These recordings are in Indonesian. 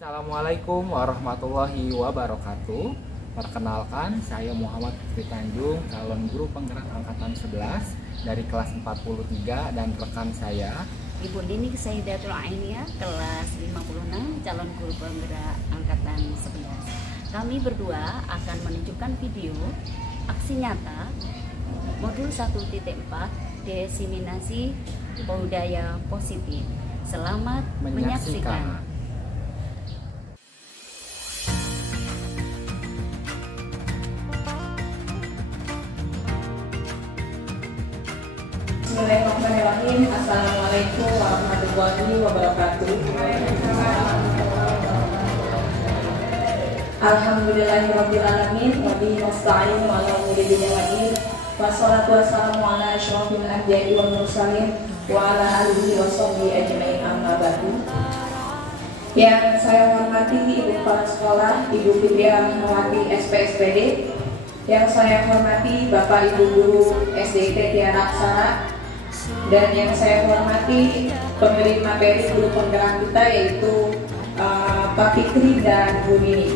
Assalamualaikum warahmatullahi wabarakatuh. Perkenalkan, saya Muhammad Fikri Tanjung, calon guru penggerak angkatan 11 dari kelas 43, dan rekan saya Ibu Dini Sayyidatul Ainiyah, kelas 56, calon guru penggerak angkatan 11. Kami berdua akan menunjukkan video aksi nyata modul 1.4 diseminasi budaya positif. Selamat menyaksikan. Bismillahirrahmanirrahim. Assalamualaikum warahmatullahi wabarakatuh. Alhamdulillahirrabbilalamin. Wabihi nasta'in wa ala umuri dunya waddin. Wassalatu wassalamu ala asyrofil anbiya'i wal mursalin wa ala alihi wa sahbihi ajma'in, amma ba'du. Yang saya hormati Ibu Kepala Sekolah, Ibu Fitria Rahmawati SPSPD. Yang saya hormati Bapak Ibu Guru SDIT Tiara Aksara. Dan yang saya hormati pemberi materi guru penggerak kita, yaitu Pak Fikri dan Bu Nini.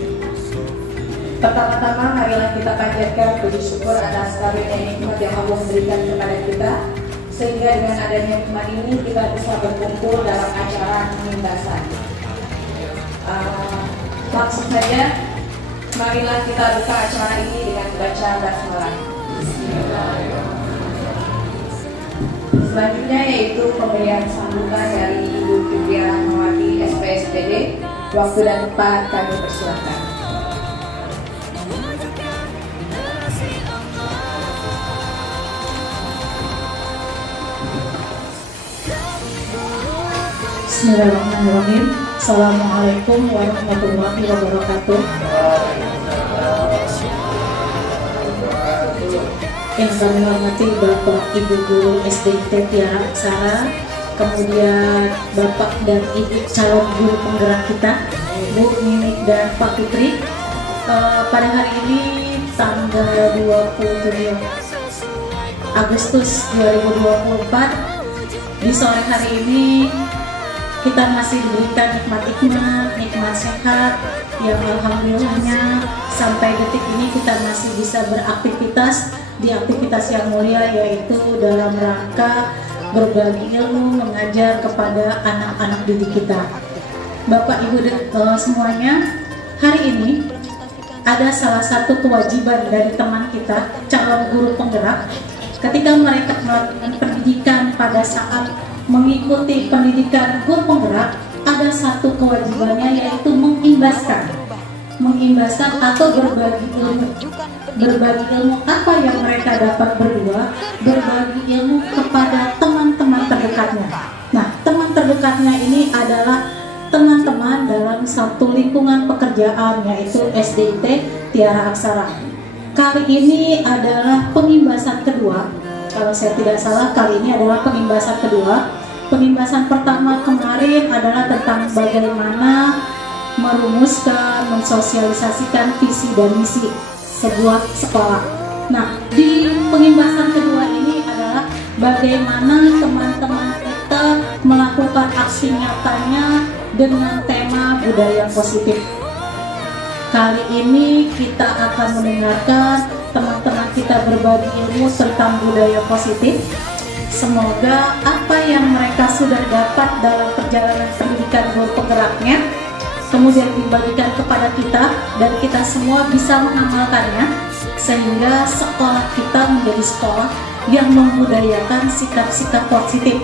Pertama-tama marilah kita panjatkan puji syukur atas karunia nikmat yang Allah berikan kepada kita, sehingga dengan adanya nikmat ini kita bisa berkumpul dalam acara penindasan. Langsung saja, marilah kita buka acara ini dengan baca basmalah. Selanjutnya yaitu pemberian sambutan dari Ibu Fitria Rahmawati SPSPD. Waktu dan tempat kami persilakan. Bismillahirrahmanirrahim. Assalamualaikum warahmatullahi wabarakatuh. Yang kami hormati Bapak Ibu Guru SDIT Tiara Aksara, kemudian Bapak dan Ibu calon guru penggerak kita, Bu Nini dan Pak Fikri. Pada hari ini tanggal 27 Agustus 2024, di sore hari ini kita masih diberikan nikmat sehat yang alhamdulillahnya sampai detik ini kita masih bisa beraktivitas di aktivitas yang mulia, yaitu dalam rangka berbagi ilmu, mengajar kepada anak-anak didik kita. Bapak Ibu semuanya, hari ini ada salah satu kewajiban dari teman kita, calon guru penggerak, ketika mereka melakukan pendidikan. Pada saat mengikuti pendidikan guru penggerak, ada satu kewajibannya, yaitu mengimbaskan atau berbagi ilmu. Berbagi ilmu apa yang mereka dapat berdua, berbagi ilmu kepada teman-teman terdekatnya. Nah, teman terdekatnya ini adalah teman-teman dalam satu lingkungan pekerjaan, yaitu SDIT Tiara Aksara. Kali ini adalah pengimbasan kedua. Kalau saya tidak salah, kali ini adalah pengimbasan kedua. Pengimbasan pertama kemarin adalah tentang bagaimana merumuskan, mensosialisasikan visi dan misi sebuah sekolah. Nah, di pengimbasan kedua ini adalah bagaimana teman-teman kita melakukan aksi nyatanya dengan tema budaya positif. Kali ini kita akan mendengarkan teman-teman kita berbagi ilmu tentang budaya positif. Semoga apa yang mereka sudah dapat dalam perjalanan pendidikan guru penggeraknya kemudian dibagikan kepada kita, dan kita semua bisa mengamalkannya, sehingga sekolah kita menjadi sekolah yang membudayakan sikap-sikap positif,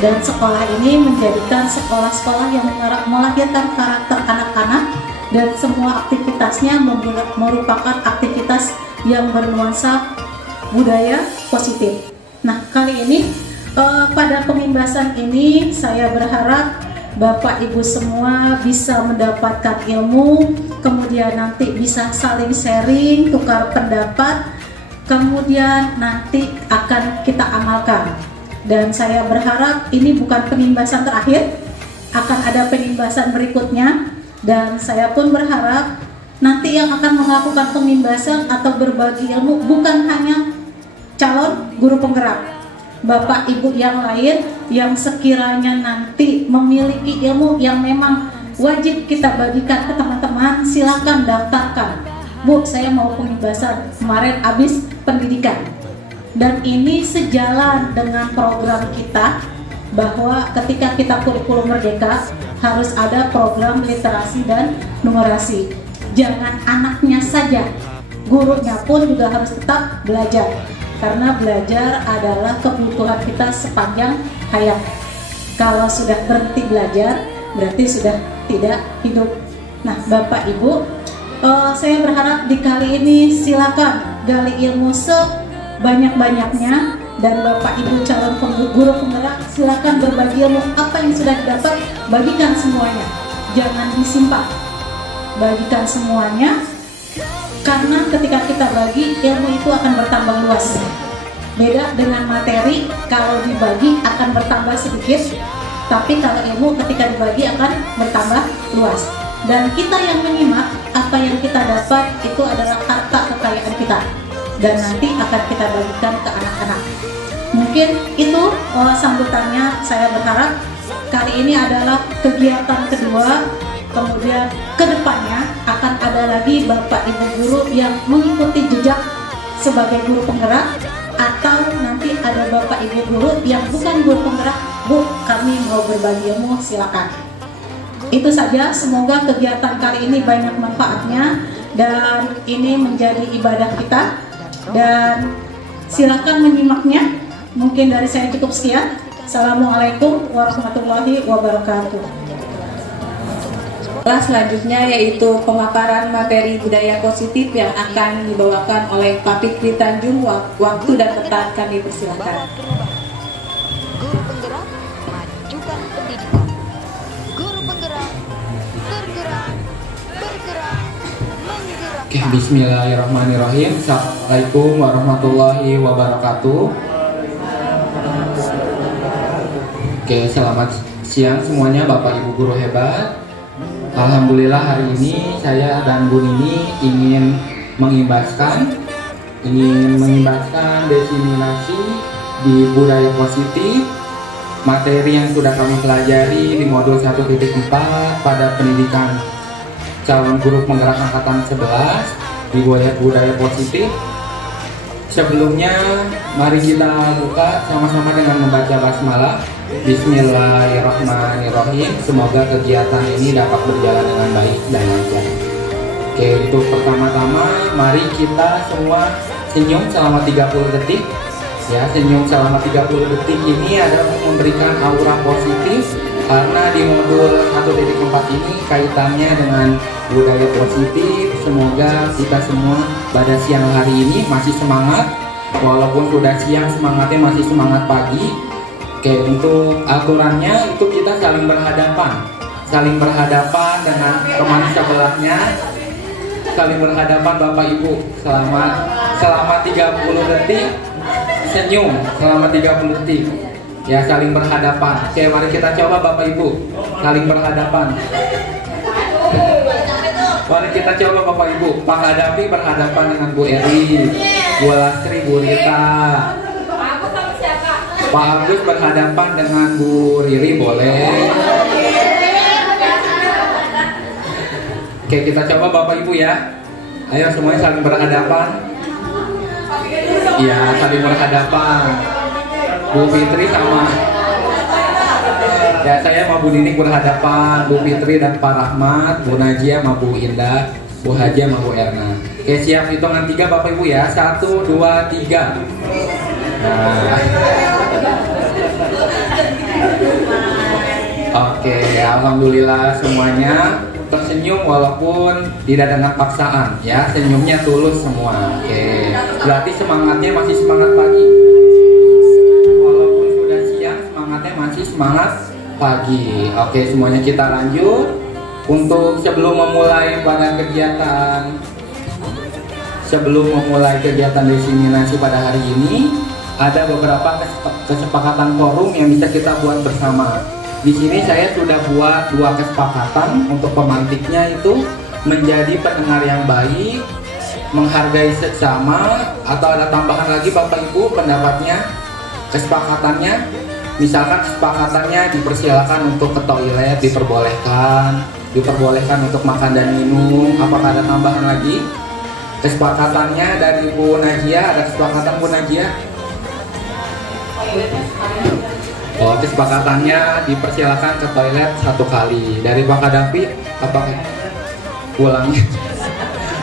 dan sekolah ini menjadikan sekolah-sekolah yang melahirkan karakter anak-anak, dan semua aktivitasnya merupakan aktivitas yang bernuansa budaya positif. Nah, kali ini pada pengimbasan ini saya berharap Bapak Ibu semua bisa mendapatkan ilmu, kemudian nanti bisa saling sharing, tukar pendapat, kemudian nanti akan kita amalkan. Dan saya berharap ini bukan pengimbasan terakhir, akan ada pengimbasan berikutnya, dan saya pun berharap nanti yang akan melakukan pengimbasan atau berbagi ilmu bukan hanya calon guru penggerak, Bapak Ibu yang lain yang sekiranya nanti memiliki ilmu yang memang wajib kita bagikan ke teman-teman. Silakan daftarkan. Bu, saya mau pengibasan, kemarin habis pendidikan. Dan ini sejalan dengan program kita bahwa ketika kita kurikulum merdeka harus ada program literasi dan numerasi. Jangan anaknya saja, gurunya pun juga harus tetap belajar, karena belajar adalah kebutuhan kita sepanjang hayat. Kalau sudah berhenti belajar berarti sudah tidak hidup. Nah, Bapak Ibu, saya berharap di kali ini silakan gali ilmu sebanyak-banyaknya, dan Bapak Ibu calon guru penggerak silakan berbagi ilmu apa yang sudah didapat, bagikan semuanya, jangan disimpan, bagikan semuanya, karena ketika kita bagi ilmu itu akan bertambah luas. Beda dengan materi, kalau dibagi akan bertambah sedikit, tapi kalau ilmu ketika dibagi akan bertambah luas. Dan kita yang menyimak apa yang kita dapat itu adalah harta kekayaan kita, dan nanti akan kita bagikan ke anak-anak. Mungkin itu sambutannya. Saya berharap kali ini adalah kegiatan kedua, kemudian kedepannya akan ada lagi Bapak Ibu guru yang mengikuti jejak sebagai guru penggerak, atau nanti ada Bapak Ibu guru yang bukan guru penggerak, Bu, kami mau berbagi ilmu, silakan. Itu saja, semoga kegiatan kali ini banyak manfaatnya dan ini menjadi ibadah kita, dan silakan menyimaknya. Mungkin dari saya cukup sekian. Assalamualaikum warahmatullahi wabarakatuh. Kelas selanjutnya yaitu pemaparan materi budaya positif yang akan dibawakan oleh Pak Fikri Tanjung. Waktu dan tempat kami persilakan. Guru penggerak, majukan pendidikan. Guru penggerak, bergerak, menggerak. Oke, bismillahirrahmanirrahim. Assalamualaikum warahmatullahi wabarakatuh. Oke, selamat siang semuanya Bapak Ibu guru hebat. Alhamdulillah hari ini saya dan Bu Nini ingin mengimbaskan diseminasi di budaya positif, materi yang sudah kami pelajari di modul 1.4 pada pendidikan calon guru penggerak angkatan 11 di budaya positif. Sebelumnya mari kita buka sama-sama dengan membaca basmalah. Bismillahirrahmanirrahim. Semoga kegiatan ini dapat berjalan dengan baik dan lancar. Oke, untuk pertama-tama mari kita semua senyum selama 30 detik. Ya, senyum selama 30 detik ini adalah memberikan aura positif, karena di modul 1.4 ini kaitannya dengan budaya positif. Semoga kita semua pada siang hari ini masih semangat, walaupun sudah siang semangatnya masih semangat pagi. Oke, untuk aturannya itu kita saling berhadapan dengan teman sebelahnya, saling berhadapan Bapak Ibu selama 30 detik, senyum selama 30 detik. Ya, saling berhadapan. Oke, mari kita coba Bapak Ibu saling berhadapan. Mari kita coba Bapak Ibu. Pak Hadapi berhadapan dengan Bu Eri, Bu Lastri, Bu Rita. Pak Agus berhadapan dengan Bu Riri, boleh. Oke, kita coba Bapak Ibu ya. Ayo semuanya saling berhadapan. Iya, saling berhadapan. Bu Fitri sama, ya, saya sama Bu Nini berhadapan, Bu Fitri dan Pak Rahmat, Bu Najia sama Bu Indah, Bu Haja sama Bu Erna. Oke, siap, hitungan 3 Bapak Ibu ya. 1, 2, 3. Nah. Oke, alhamdulillah semuanya tersenyum walaupun tidak dengan paksaan ya, senyumnya tulus semua. Oke, berarti semangatnya masih semangat pagi. Walaupun sudah siang, semangatnya masih semangat pagi. Oke, semuanya kita lanjut. Untuk sebelum memulai kegiatan diseminasi pada hari ini, ada beberapa kesepakatan forum yang bisa kita buat bersama. Di sini saya sudah buat 2 kesepakatan untuk pemantiknya, itu menjadi pendengar yang baik, menghargai sesama, atau ada tambahan lagi Bapak Ibu pendapatnya, kesepakatannya. Misalkan kesepakatannya dipersilakan untuk ke toilet diperbolehkan, diperbolehkan untuk makan dan minum. Apakah ada tambahan lagi? Kesepakatannya dari Bu Najia, ada kesepakatan Bu Najia? Oh, kesepakatannya dipersilakan ke toilet 1 kali. Dari Pak Kadafi, apakah pulangnya?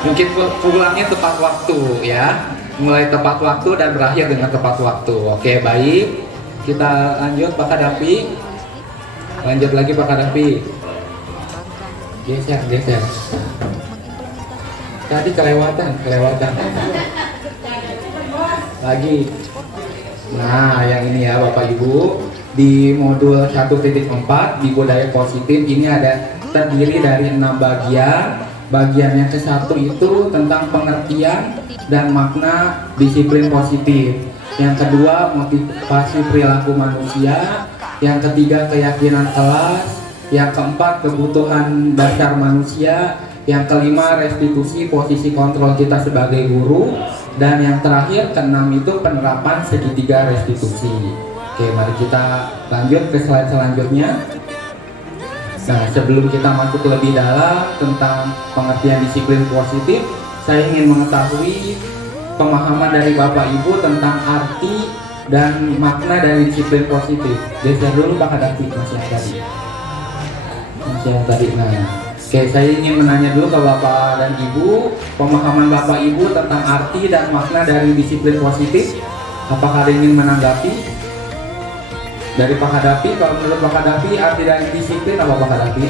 Mungkin pulangnya tepat waktu ya. Mulai tepat waktu dan berakhir dengan tepat waktu. Oke, baik. Kita lanjut Pak Kadafi. Lanjut lagi Pak Kadafi. Geser. Tadi kelewatan. Lagi. Nah, yang ini ya Bapak Ibu. Di modul 1.4 di budaya positif ini ada terdiri dari 6 bagian. Bagian yang ke-1 itu tentang pengertian dan makna disiplin positif. Yang kedua, motivasi perilaku manusia. Yang ketiga, keyakinan kelas. Yang keempat, kebutuhan dasar manusia. Yang kelima, restitusi posisi kontrol kita sebagai guru. Dan yang terakhir, keenam itu penerapan segitiga restitusi. Oke, mari kita lanjut ke slide selanjutnya. Nah, sebelum kita masuk lebih dalam tentang pengertian disiplin positif, saya ingin mengetahui pemahaman dari Bapak Ibu tentang arti dan makna dari disiplin positif. Geser dulu Pak Kadafi, masih yang tadi. Nah, oke, saya ingin menanya dulu ke Bapak dan Ibu, pemahaman Bapak Ibu tentang arti dan makna dari disiplin positif. Apakah ada yang ingin menanggapi? Dari Pak Kadafi, kalau menurut Pak Kadafi arti dari disiplin apa Pak Kadafi?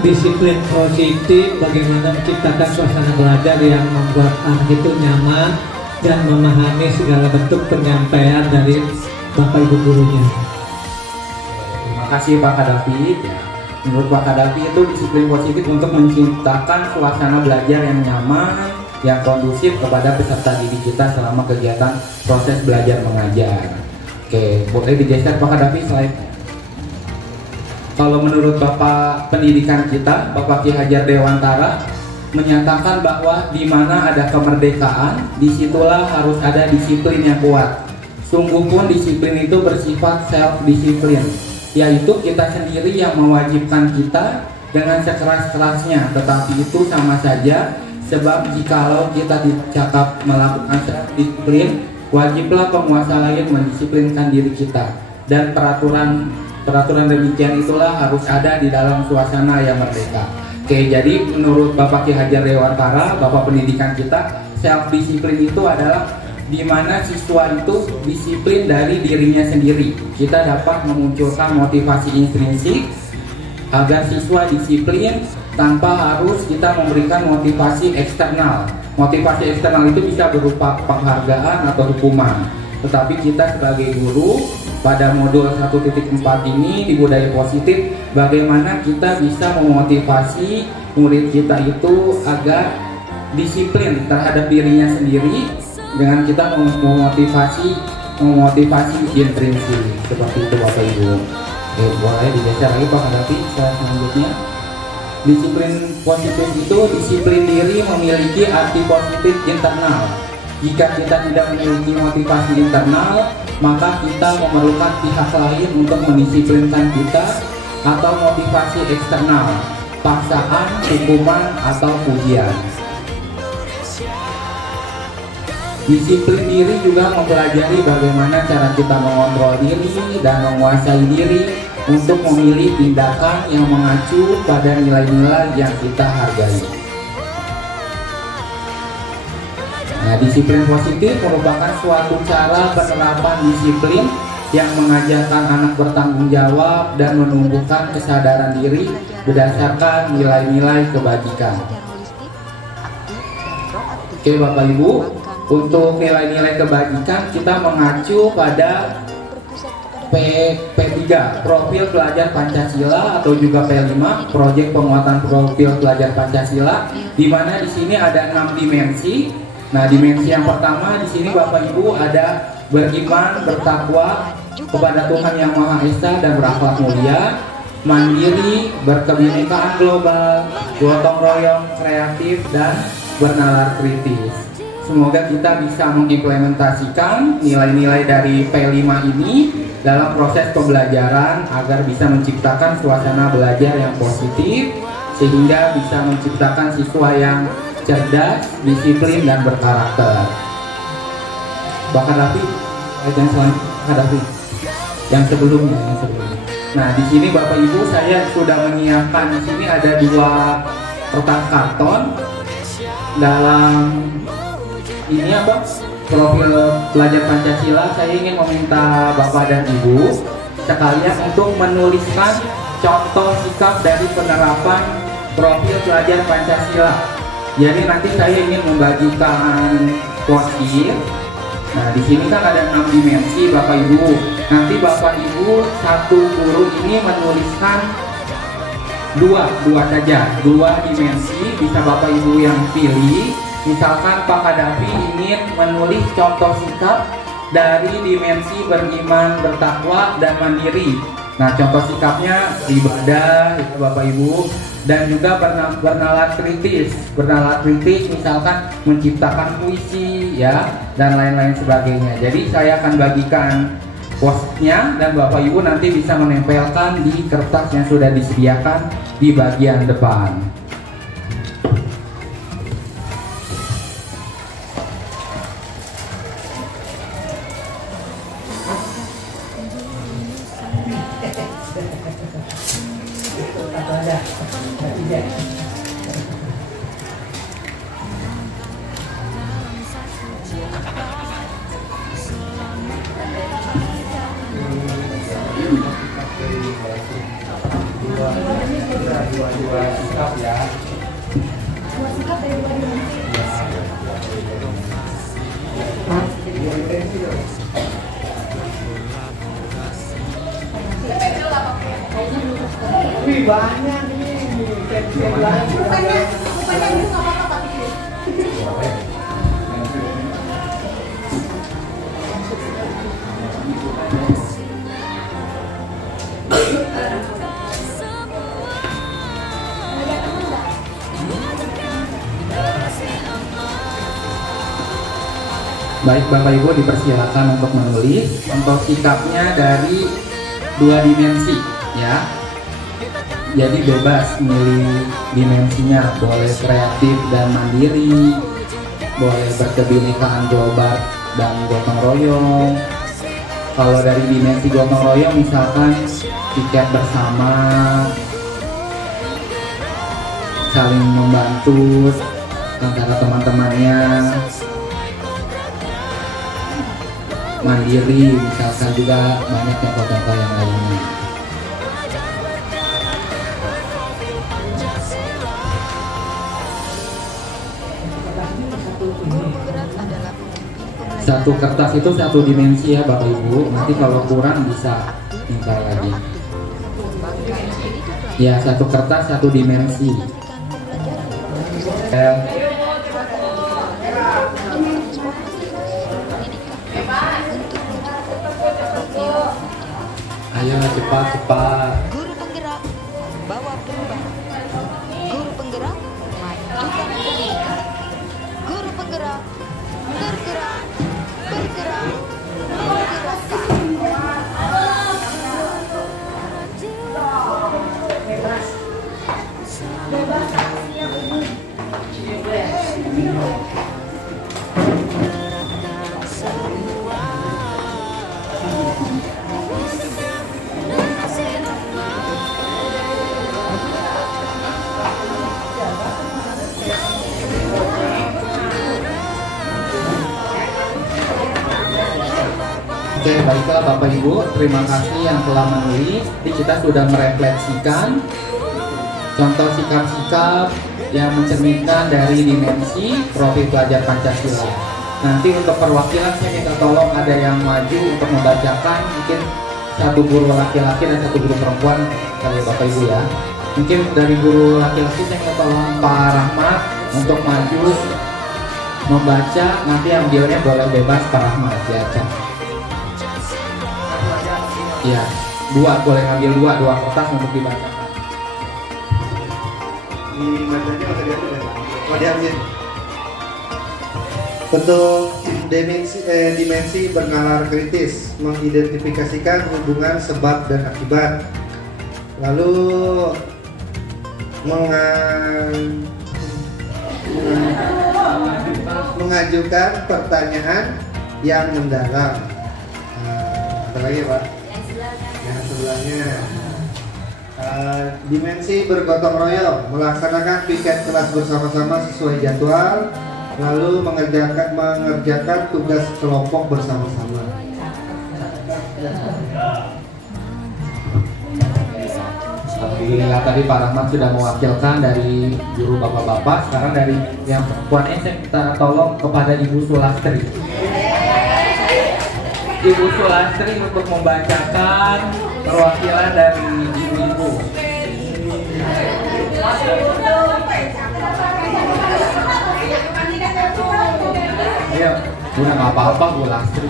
Disiplin positif bagaimana menciptakan suasana belajar yang membuat anak itu nyaman dan memahami segala bentuk penyampaian dari Bapak Ibu gurunya. Terima kasih Pak Kadafi. Menurut Pak Kadafi itu disiplin positif untuk menciptakan suasana belajar yang nyaman, yang kondusif kepada peserta didik kita selama kegiatan proses belajar mengajar. Oke, boleh digeser Pak Kadafi slide. Kalau menurut Bapak pendidikan kita, Bapak Ki Hajar Dewantara menyatakan bahwa di mana ada kemerdekaan, disitulah harus ada disiplin yang kuat. Sungguh pun disiplin itu bersifat self-disiplin, yaitu kita sendiri yang mewajibkan kita dengan sekeras-kerasnya, tetapi itu sama saja. Sebab jikalau kita dicakap melakukan self-disiplin, wajiblah penguasa lain mendisiplinkan diri kita. Dan peraturan demikian itulah harus ada di dalam suasana yang merdeka. Oke, jadi menurut Bapak Ki Hajar Dewantara, Bapak pendidikan kita, self-disiplin itu adalah di mana siswa itu disiplin dari dirinya sendiri. Kita dapat memunculkan motivasi intrinsik agar siswa disiplin tanpa harus kita memberikan motivasi eksternal. Motivasi eksternal itu bisa berupa penghargaan atau hukuman. Tetapi kita sebagai guru pada modul 1.4 ini di budaya positif, bagaimana kita bisa memotivasi murid kita itu agar disiplin terhadap dirinya sendiri dengan kita memotivasi intrinsik. Seperti itu Bapak Ibu. Oke, boleh digeser lagi Pak Kadafi slide selanjutnya. Disiplin positif itu disiplin diri memiliki arti positif internal. Jika kita tidak memiliki motivasi internal, maka kita memerlukan pihak lain untuk mendisiplinkan kita, atau motivasi eksternal, paksaan, hukuman, atau pujian. Disiplin diri juga mempelajari bagaimana cara kita mengontrol diri dan menguasai diri untuk memilih tindakan yang mengacu pada nilai-nilai yang kita hargai. Nah, disiplin positif merupakan suatu cara penerapan disiplin yang mengajarkan anak bertanggung jawab dan menumbuhkan kesadaran diri berdasarkan nilai-nilai kebajikan. Oke Bapak Ibu, untuk nilai-nilai kebajikan kita mengacu pada P3, Profil Pelajar Pancasila, atau juga P5, Proyek Penguatan Profil Pelajar Pancasila, di mana di sini ada 6 dimensi. Nah, dimensi yang pertama di sini Bapak Ibu ada beriman, bertakwa kepada Tuhan Yang Maha Esa dan berakhlak mulia, mandiri, berkebinekaan global, gotong royong, kreatif, dan bernalar kritis. semoga kita bisa mengimplementasikan nilai-nilai dari P5 ini dalam proses pembelajaran agar bisa menciptakan suasana belajar yang positif sehingga bisa menciptakan siswa yang cerdas, disiplin, dan berkarakter. Bahkan Rafi, yang sebelumnya. Nah, di sini Bapak Ibu saya sudah menyiapkan, di sini ada 2 kertas karton dalam ini apa? Profil belajar Pancasila. Saya ingin meminta Bapak dan Ibu sekalian untuk menuliskan contoh sikap dari penerapan profil belajar Pancasila. Jadi nanti saya ingin membagikan worksheet. Nah, di sini kan ada 6 dimensi Bapak Ibu. Nanti Bapak Ibu satu guru ini menuliskan dua saja, 2 dimensi, bisa Bapak Ibu yang pilih. Misalkan Pak Kadafi ingin menulis contoh sikap dari dimensi beriman, bertakwa, dan mandiri. Nah, contoh sikapnya ibadah, itu Bapak Ibu, dan juga bernalar kritis. Bernalar kritis misalkan menciptakan puisi, ya, dan lain-lain sebagainya. Jadi saya akan bagikan postnya dan Bapak Ibu nanti bisa menempelkan di kertas yang sudah disediakan di bagian depan. Dua sikap ya. Wih, banyak ini pensil lagi. Bukannya itu nggak apa-apa Pak. Baik Bapak Ibu, dipersilakan untuk menulis contoh sikapnya dari 2 dimensi, ya. Jadi bebas milih dimensinya, boleh kreatif dan mandiri, boleh berkebinekaan global dan gotong royong. Kalau dari dimensi gotong royong misalkan tiket bersama, saling membantu antara teman-temannya. Mandiri misalkan juga banyak contoh-contoh yang lainnya. Satu kertas itu 1 dimensi ya Bapak Ibu. Nanti kalau kurang bisa minta lagi. Ya, 1 kertas 1 dimensi. Ayo cepat. Guru penggerak bawa perubahan. Guru penggerak majukan pendidikan. Guru penggerak bergerak, bergerakkan. Oke, baiklah Bapak Ibu, terima kasih yang telah menulis. Jadi kita sudah merefleksikan contoh sikap-sikap yang mencerminkan dari dimensi profil belajar Pancasila. Nanti untuk perwakilan saya minta tolong ada yang maju untuk membacakan, mungkin 1 guru laki-laki dan 1 guru perempuan kali Bapak Ibu ya. Mungkin dari guru laki-laki saya minta tolong Pak Rahmat untuk maju membaca, nanti ambilnya boleh bebas Pak Rahmat ya. Ya, 2 boleh ngambil 2 kertas untuk dibacakan. Di bacanya atau diambil? Oh, diambil. Bentuk dimensi bernalar kritis, mengidentifikasikan hubungan sebab dan akibat, lalu mengajukan pertanyaan yang mendalam. Apa lagi Pak? Yang sebelahnya. Dimensi bergotong royong, melaksanakan piket kelas bersama-sama sesuai jadwal, lalu mengerjakan tugas kelompok bersama-sama. Alhamdulillah tadi Pak Rahmat sudah mewakilkan dari guru bapak-bapak. Sekarang dari yang perempuannya saya minta tolong kepada Ibu Sulastri. Ibu Sulastri untuk membacakan perwakilan dari ibu-ibu. Iya, udah nggak apa-apa Bu Lastri.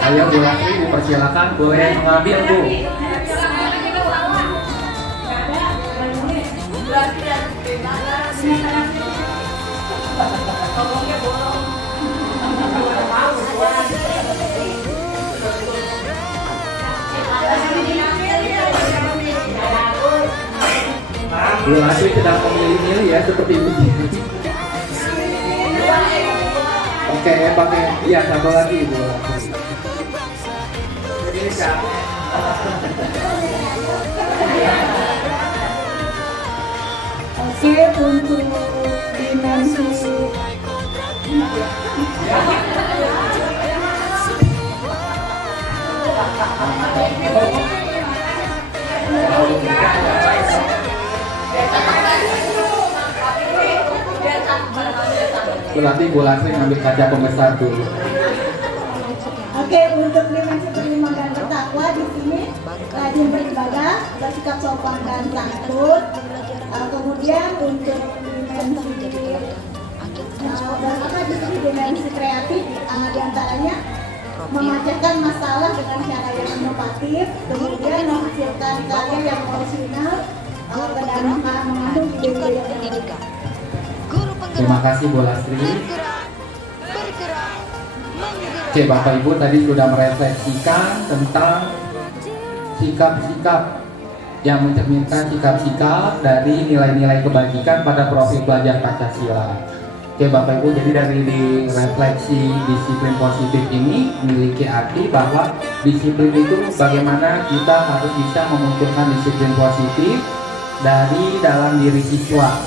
Ayo Bu Lastri dipersilakan, boleh mengambil Bu. Bu Lastri sedang memilih-milih ya seperti itu. Oke, pakai iya satu lagi Bu Lastri. Oke, untuk dimensi Nanti Bu Lastri ngambil kaca pembesar dulu. Oke, untuk dimensi beriman dan bertakwa di sini rajin beribadah, bersikap sopan dan santun. Kemudian untuk dimensi dan apa di sini dimensi kreatif, diantaranya memecahkan masalah dengan cara yang inovatif, kemudian menghasilkan karya yang original dan mengandung ide-ide pendidikan. Terima kasih Bu Lastri. Oke, Bapak Ibu tadi sudah merefleksikan tentang sikap-sikap yang mencerminkan sikap-sikap dari nilai-nilai kebajikan pada profil pelajar Pancasila. Oke Bapak Ibu, jadi dari refleksi disiplin positif ini memiliki arti bahwa disiplin itu bagaimana kita harus bisa memunculkan disiplin positif dari dalam diri siswa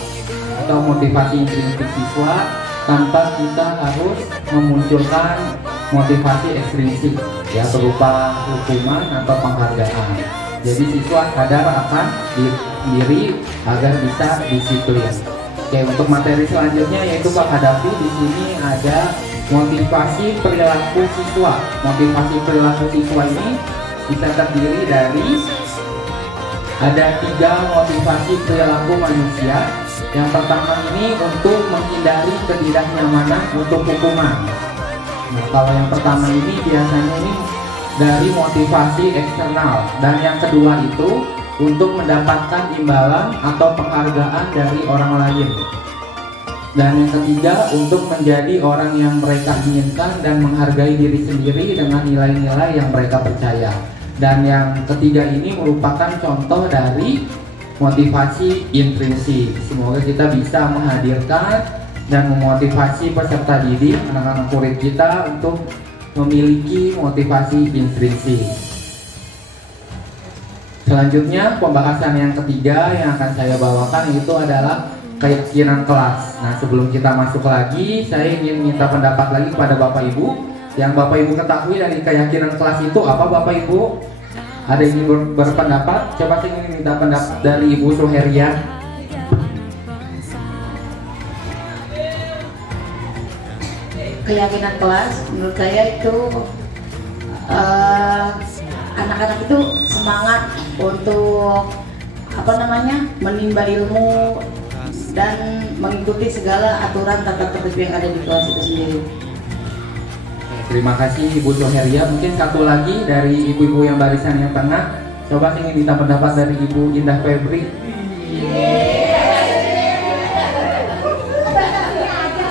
atau motivasi intrinsik siswa tanpa kita harus memunculkan motivasi ekstrinsik ya berupa hukuman atau penghargaan. Jadi siswa sadar akan diri agar bisa disiplin. Oke, untuk materi selanjutnya yaitu Pak Hadapi, di sini ada motivasi perilaku siswa. Motivasi perilaku siswa ini bisa terdiri dari ada 3 motivasi perilaku manusia. Yang pertama ini untuk menghindari ketidaknyamanan untuk hukuman. Nah, kalau yang pertama ini biasanya ini dari motivasi eksternal, dan yang kedua itu untuk mendapatkan imbalan atau penghargaan dari orang lain, dan yang ketiga untuk menjadi orang yang mereka inginkan dan menghargai diri sendiri dengan nilai-nilai yang mereka percaya. Dan yang ketiga ini merupakan contoh dari motivasi intrinsik. Semoga kita bisa menghadirkan dan memotivasi peserta didik, anak-anak murid kita untuk memiliki motivasi intrinsik. Selanjutnya pembahasan yang ketiga yang akan saya bawakan itu adalah keyakinan kelas. Nah, sebelum kita masuk lagi, saya ingin minta pendapat lagi kepada Bapak Ibu. Yang Bapak Ibu ketahui dari keyakinan kelas itu apa Bapak Ibu? Ada yang ingin berpendapat? Coba saya ingin minta pendapat dari Ibu Suheria. Keyakinan kelas menurut saya itu anak-anak itu semangat untuk menimba ilmu dan mengikuti segala aturan tata tertib yang ada di kelas itu sendiri. Terima kasih Ibu Suheria. Mungkin satu lagi dari ibu-ibu yang barisan yang tengah, Coba ingin minta pendapat dari Ibu Indah Febri.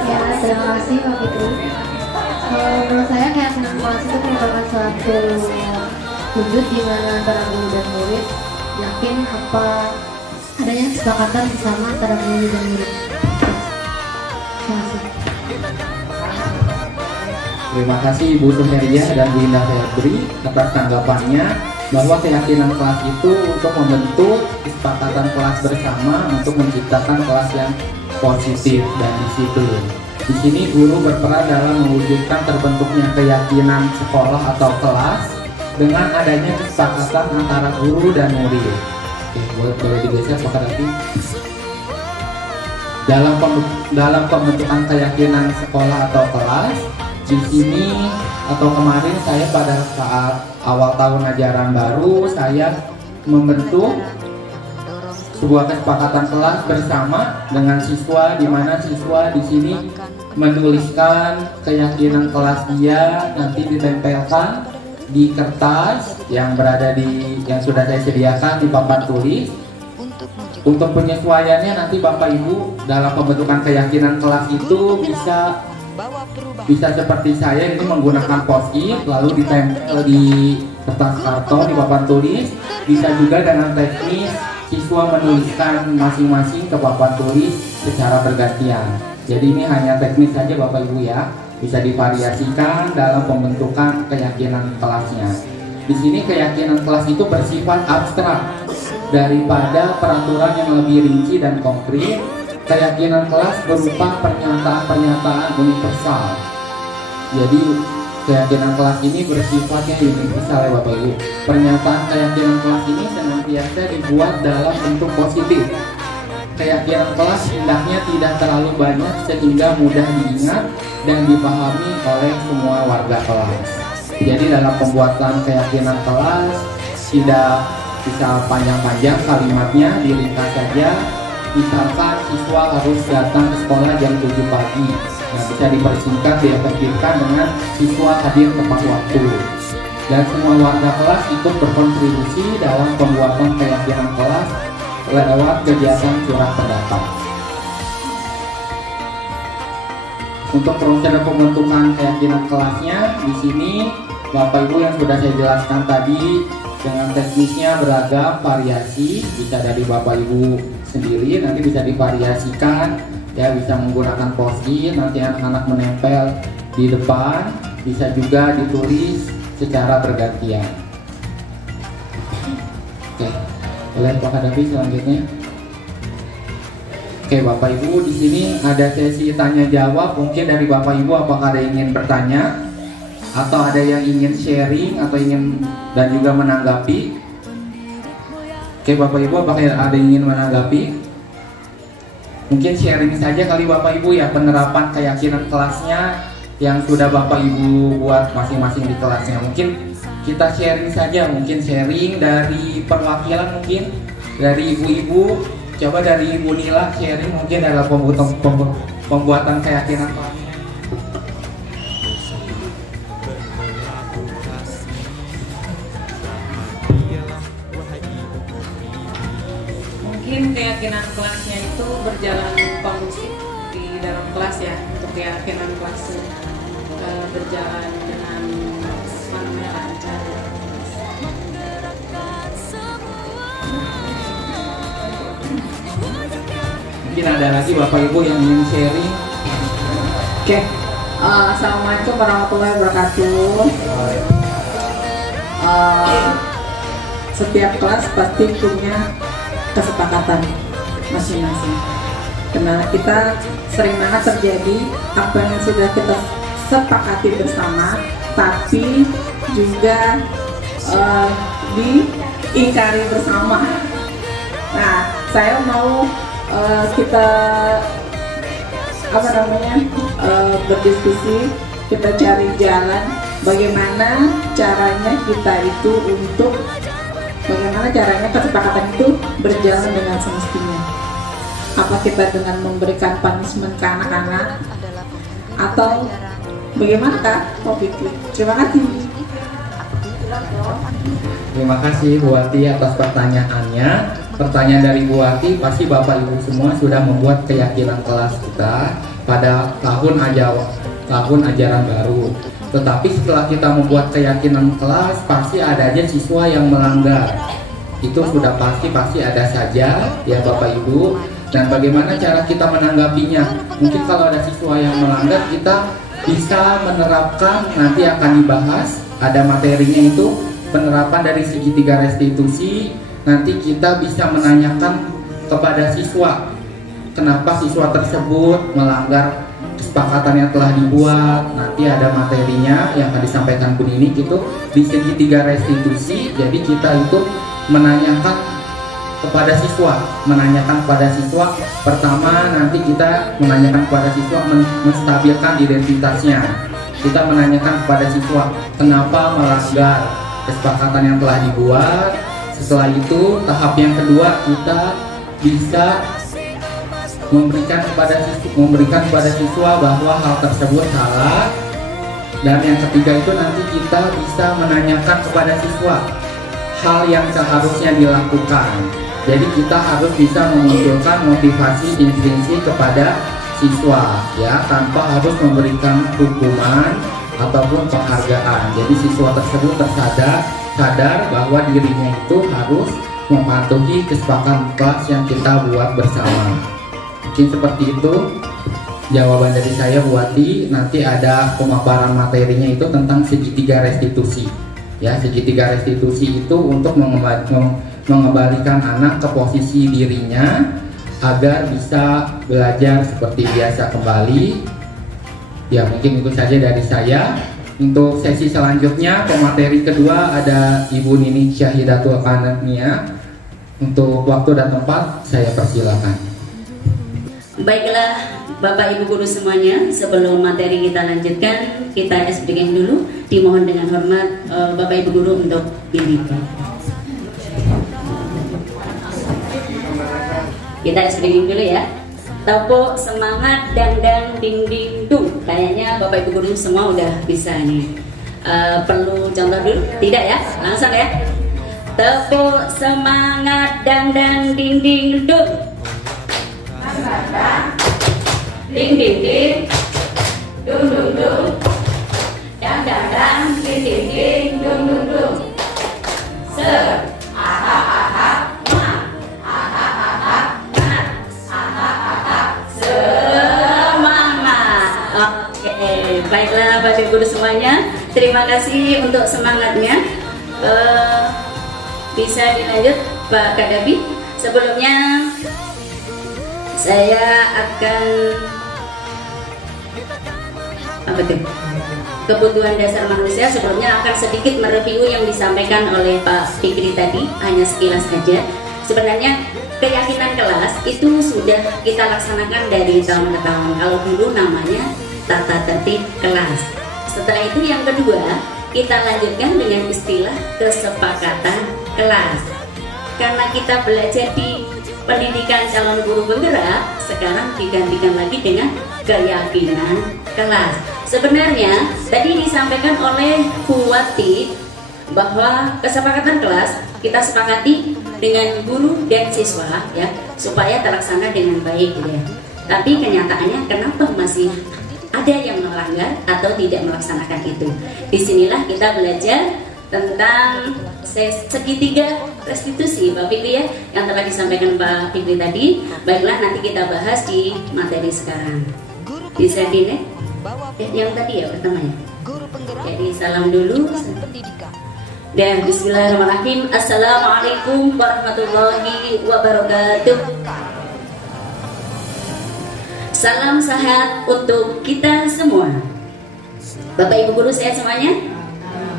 Ya, terima kasih Pak Fitri. Menurut saya keyakinan kelas itu merupakan suatu wujud di mana antara guru dan murid yakin apa adanya kesepakatan bersama antara guru dan murid. Terima kasih. Terima kasih Ibu Suheria dan Bu Indah Febri atas tanggapannya bahwa keyakinan kelas itu untuk membentuk kesepakatan kelas bersama untuk menciptakan kelas yang positif dan disiplin. Di sini guru berperan dalam mewujudkan terbentuknya keyakinan sekolah atau kelas dengan adanya kesepakatan antara guru dan murid. Oke, boleh digeser Pak Kadafi. Dalam pembentukan keyakinan sekolah atau kelas, di sini atau kemarin saya pada saat awal tahun ajaran baru saya membentuk sebuah kesepakatan kelas bersama dengan siswa, di mana siswa di sini menuliskan keyakinan kelas dia, nanti ditempelkan di kertas yang berada yang sudah saya sediakan di papan tulis. Untuk penyesuaiannya nanti Bapak Ibu dalam pembentukan keyakinan kelas itu bisa seperti saya ini menggunakan post-it lalu ditempel di kertas karton di papan tulis. Bisa juga dengan teknis siswa menuliskan masing-masing ke papan tulis secara bergantian. Jadi ini hanya teknis saja Bapak Ibu ya, bisa divariasikan dalam pembentukan keyakinan kelasnya. Di sini keyakinan kelas itu bersifat abstrak daripada peraturan yang lebih rinci dan konkret. Keyakinan kelas berupa pernyataan-pernyataan universal. Jadi keyakinan kelas ini bersifatnya universal ya Bapak Ibu. Pernyataan keyakinan kelas ini senantiasa dibuat dalam bentuk positif. Keyakinan kelas hendaknya tidak terlalu banyak sehingga mudah diingat dan dipahami oleh semua warga kelas. Jadi dalam pembuatan keyakinan kelas tidak bisa panjang-panjang kalimatnya, diringkas saja. Misalkan siswa harus datang ke sekolah jam 7 pagi. Nah, bisa dipersingkat, diefektifkan dengan siswa hadir tepat waktu. Dan semua warga kelas ikut berkontribusi dalam pembuatan keyakinan kelas lewat kegiatan surat pendapat. Untuk proses pembentukan keyakinan kelasnya, di sini Bapak Ibu yang sudah saya jelaskan tadi dengan teknisnya beragam variasi, bisa dari Bapak Ibu sendiri, nanti bisa divariasikan ya, bisa menggunakan post-it, nanti anak-anak menempel di depan, bisa juga ditulis secara bergantian. Oke, boleh Pak Kadafi selanjutnya. Oke Bapak Ibu, di sini ada sesi tanya jawab. Mungkin dari Bapak Ibu apakah ada yang ingin bertanya atau ada yang ingin sharing atau ingin dan juga menanggapi? Oke Bapak Ibu, apakah ada yang ingin menanggapi? Mungkin sharing saja kali Bapak Ibu ya, penerapan keyakinan kelasnya yang sudah Bapak Ibu buat masing-masing di kelasnya. Mungkin kita sharing saja, mungkin sharing dari perwakilan, mungkin dari ibu-ibu. Coba dari Ibu Nila sharing mungkin dalam pembuatan keyakinan kelasnya. Mungkin keyakinan kelasnya itu berjalan kondusif di dalam kelas ya, untuk keyakinan kelas berjalan dengan lancar. Mungkin ada lagi Bapak Ibu yang ingin sharing. Oke, Assalamualaikum warahmatullahi wabarakatuh. Setiap kelas pasti punya kesepakatan masing-masing. Karena kita sering banget terjadi apa yang sudah kita sepakati bersama, tapi juga diingkari bersama. Nah, saya mau kita berdiskusi, kita cari jalan bagaimana caranya kita itu untuk bagaimana caranya kesepakatan itu berjalan dengan semestinya. Apa kita dengan memberikan punishment ke anak-anak atau bagaimana Kak? Terima kasih. Terima kasih Bu Wati atas pertanyaannya. Pertanyaan dari Bu Wati, pasti Bapak Ibu semua sudah membuat keyakinan kelas kita pada tahun ajaran baru. Tetapi setelah kita membuat keyakinan kelas, pasti ada aja siswa yang melanggar. Itu sudah pasti ada saja ya Bapak Ibu. Dan bagaimana cara kita menanggapinya? Mungkin kalau ada siswa yang melanggar, kita bisa menerapkan, nanti akan dibahas, ada materinya itu, penerapan dari segitiga restitusi. Nanti kita bisa menanyakan kepada siswa, kenapa siswa tersebut melanggar kesepakatan yang telah dibuat. Nanti ada materinya yang akan disampaikan Bu Nini gitu di segitiga restitusi. Jadi kita itu menanyakan kepada siswa, pertama nanti kita menanyakan kepada siswa menstabilkan identitasnya. Kita menanyakan kepada siswa kenapa melanggar kesepakatan yang telah dibuat. Setelah itu tahap yang kedua, kita bisa memberikan kepada siswa bahwa hal tersebut salah. Dan yang ketiga itu nanti kita bisa menanyakan kepada siswa hal yang seharusnya dilakukan. Jadi kita harus bisa memunculkan motivasi intrinsik kepada siswa ya, tanpa harus memberikan hukuman ataupun penghargaan. Jadi siswa tersebut sadar bahwa dirinya itu harus mematuhi kesepakatan kelas yang kita buat bersama. Mungkin seperti itu jawaban dari saya Bu Wati. Nanti ada pemaparan materinya itu tentang segitiga restitusi. Ya, segitiga restitusi itu untuk mengembalikan anak ke posisi dirinya agar bisa belajar seperti biasa kembali. Ya, mungkin itu saja dari saya. Untuk sesi selanjutnya, pemateri kedua ada Ibu Nini Syahidatul Qanania. Untuk waktu dan tempat saya persilakan. Baiklah Bapak Ibu Guru semuanya, sebelum materi kita lanjutkan, kita SBG dulu. Dimohon dengan hormat Bapak Ibu Guru untuk bimbingan. Kita SBG dulu ya. Tepuk semangat dang ding ding dung. Kayaknya Bapak Ibu Guru semua udah bisa nih. Perlu contoh dulu? Tidak ya? Langsung ya. Tepuk semangat dang ding ding dung. Ding ding ding, dung dung dung, dang ding ding ding, dung dung dung. Aha aha ma, aha aha ma, aha aha semangat. Oke, baiklah Bapak Ibu semuanya, terima kasih untuk semangatnya. Bisa dilanjut Pak Kadabi. Sebelumnya saya akan kebutuhan dasar manusia. Sebelumnya akan sedikit mereview yang disampaikan oleh Pak Fikri tadi, hanya sekilas saja. Sebenarnya keyakinan kelas itu sudah kita laksanakan dari tahun ke tahun. Kalau dulu namanya tata tertib kelas. Setelah itu yang kedua, kita lanjutkan dengan istilah kesepakatan kelas. Karena kita belajar di pendidikan calon guru penggerak, sekarang digantikan lagi dengan keyakinan kelas. Sebenarnya tadi disampaikan oleh Bu Wati bahwa kesepakatan kelas kita sepakati dengan guru dan siswa ya, supaya terlaksana dengan baik ya. Tapi kenyataannya kenapa masih ada yang melanggar atau tidak melaksanakan itu? Disinilah kita belajar tentang segitiga restitusi Pak Fikri ya, yang telah disampaikan Pak Fikri tadi. Baiklah, nanti kita bahas di materi sekarang. Bisa dilihat yang tadi ya pertamanya. Jadi salam dulu. Dan bismillahirrahmanirrahim. Assalamualaikum warahmatullahi wabarakatuh. Salam sehat untuk kita semua. Bapak Ibu Guru sehat semuanya?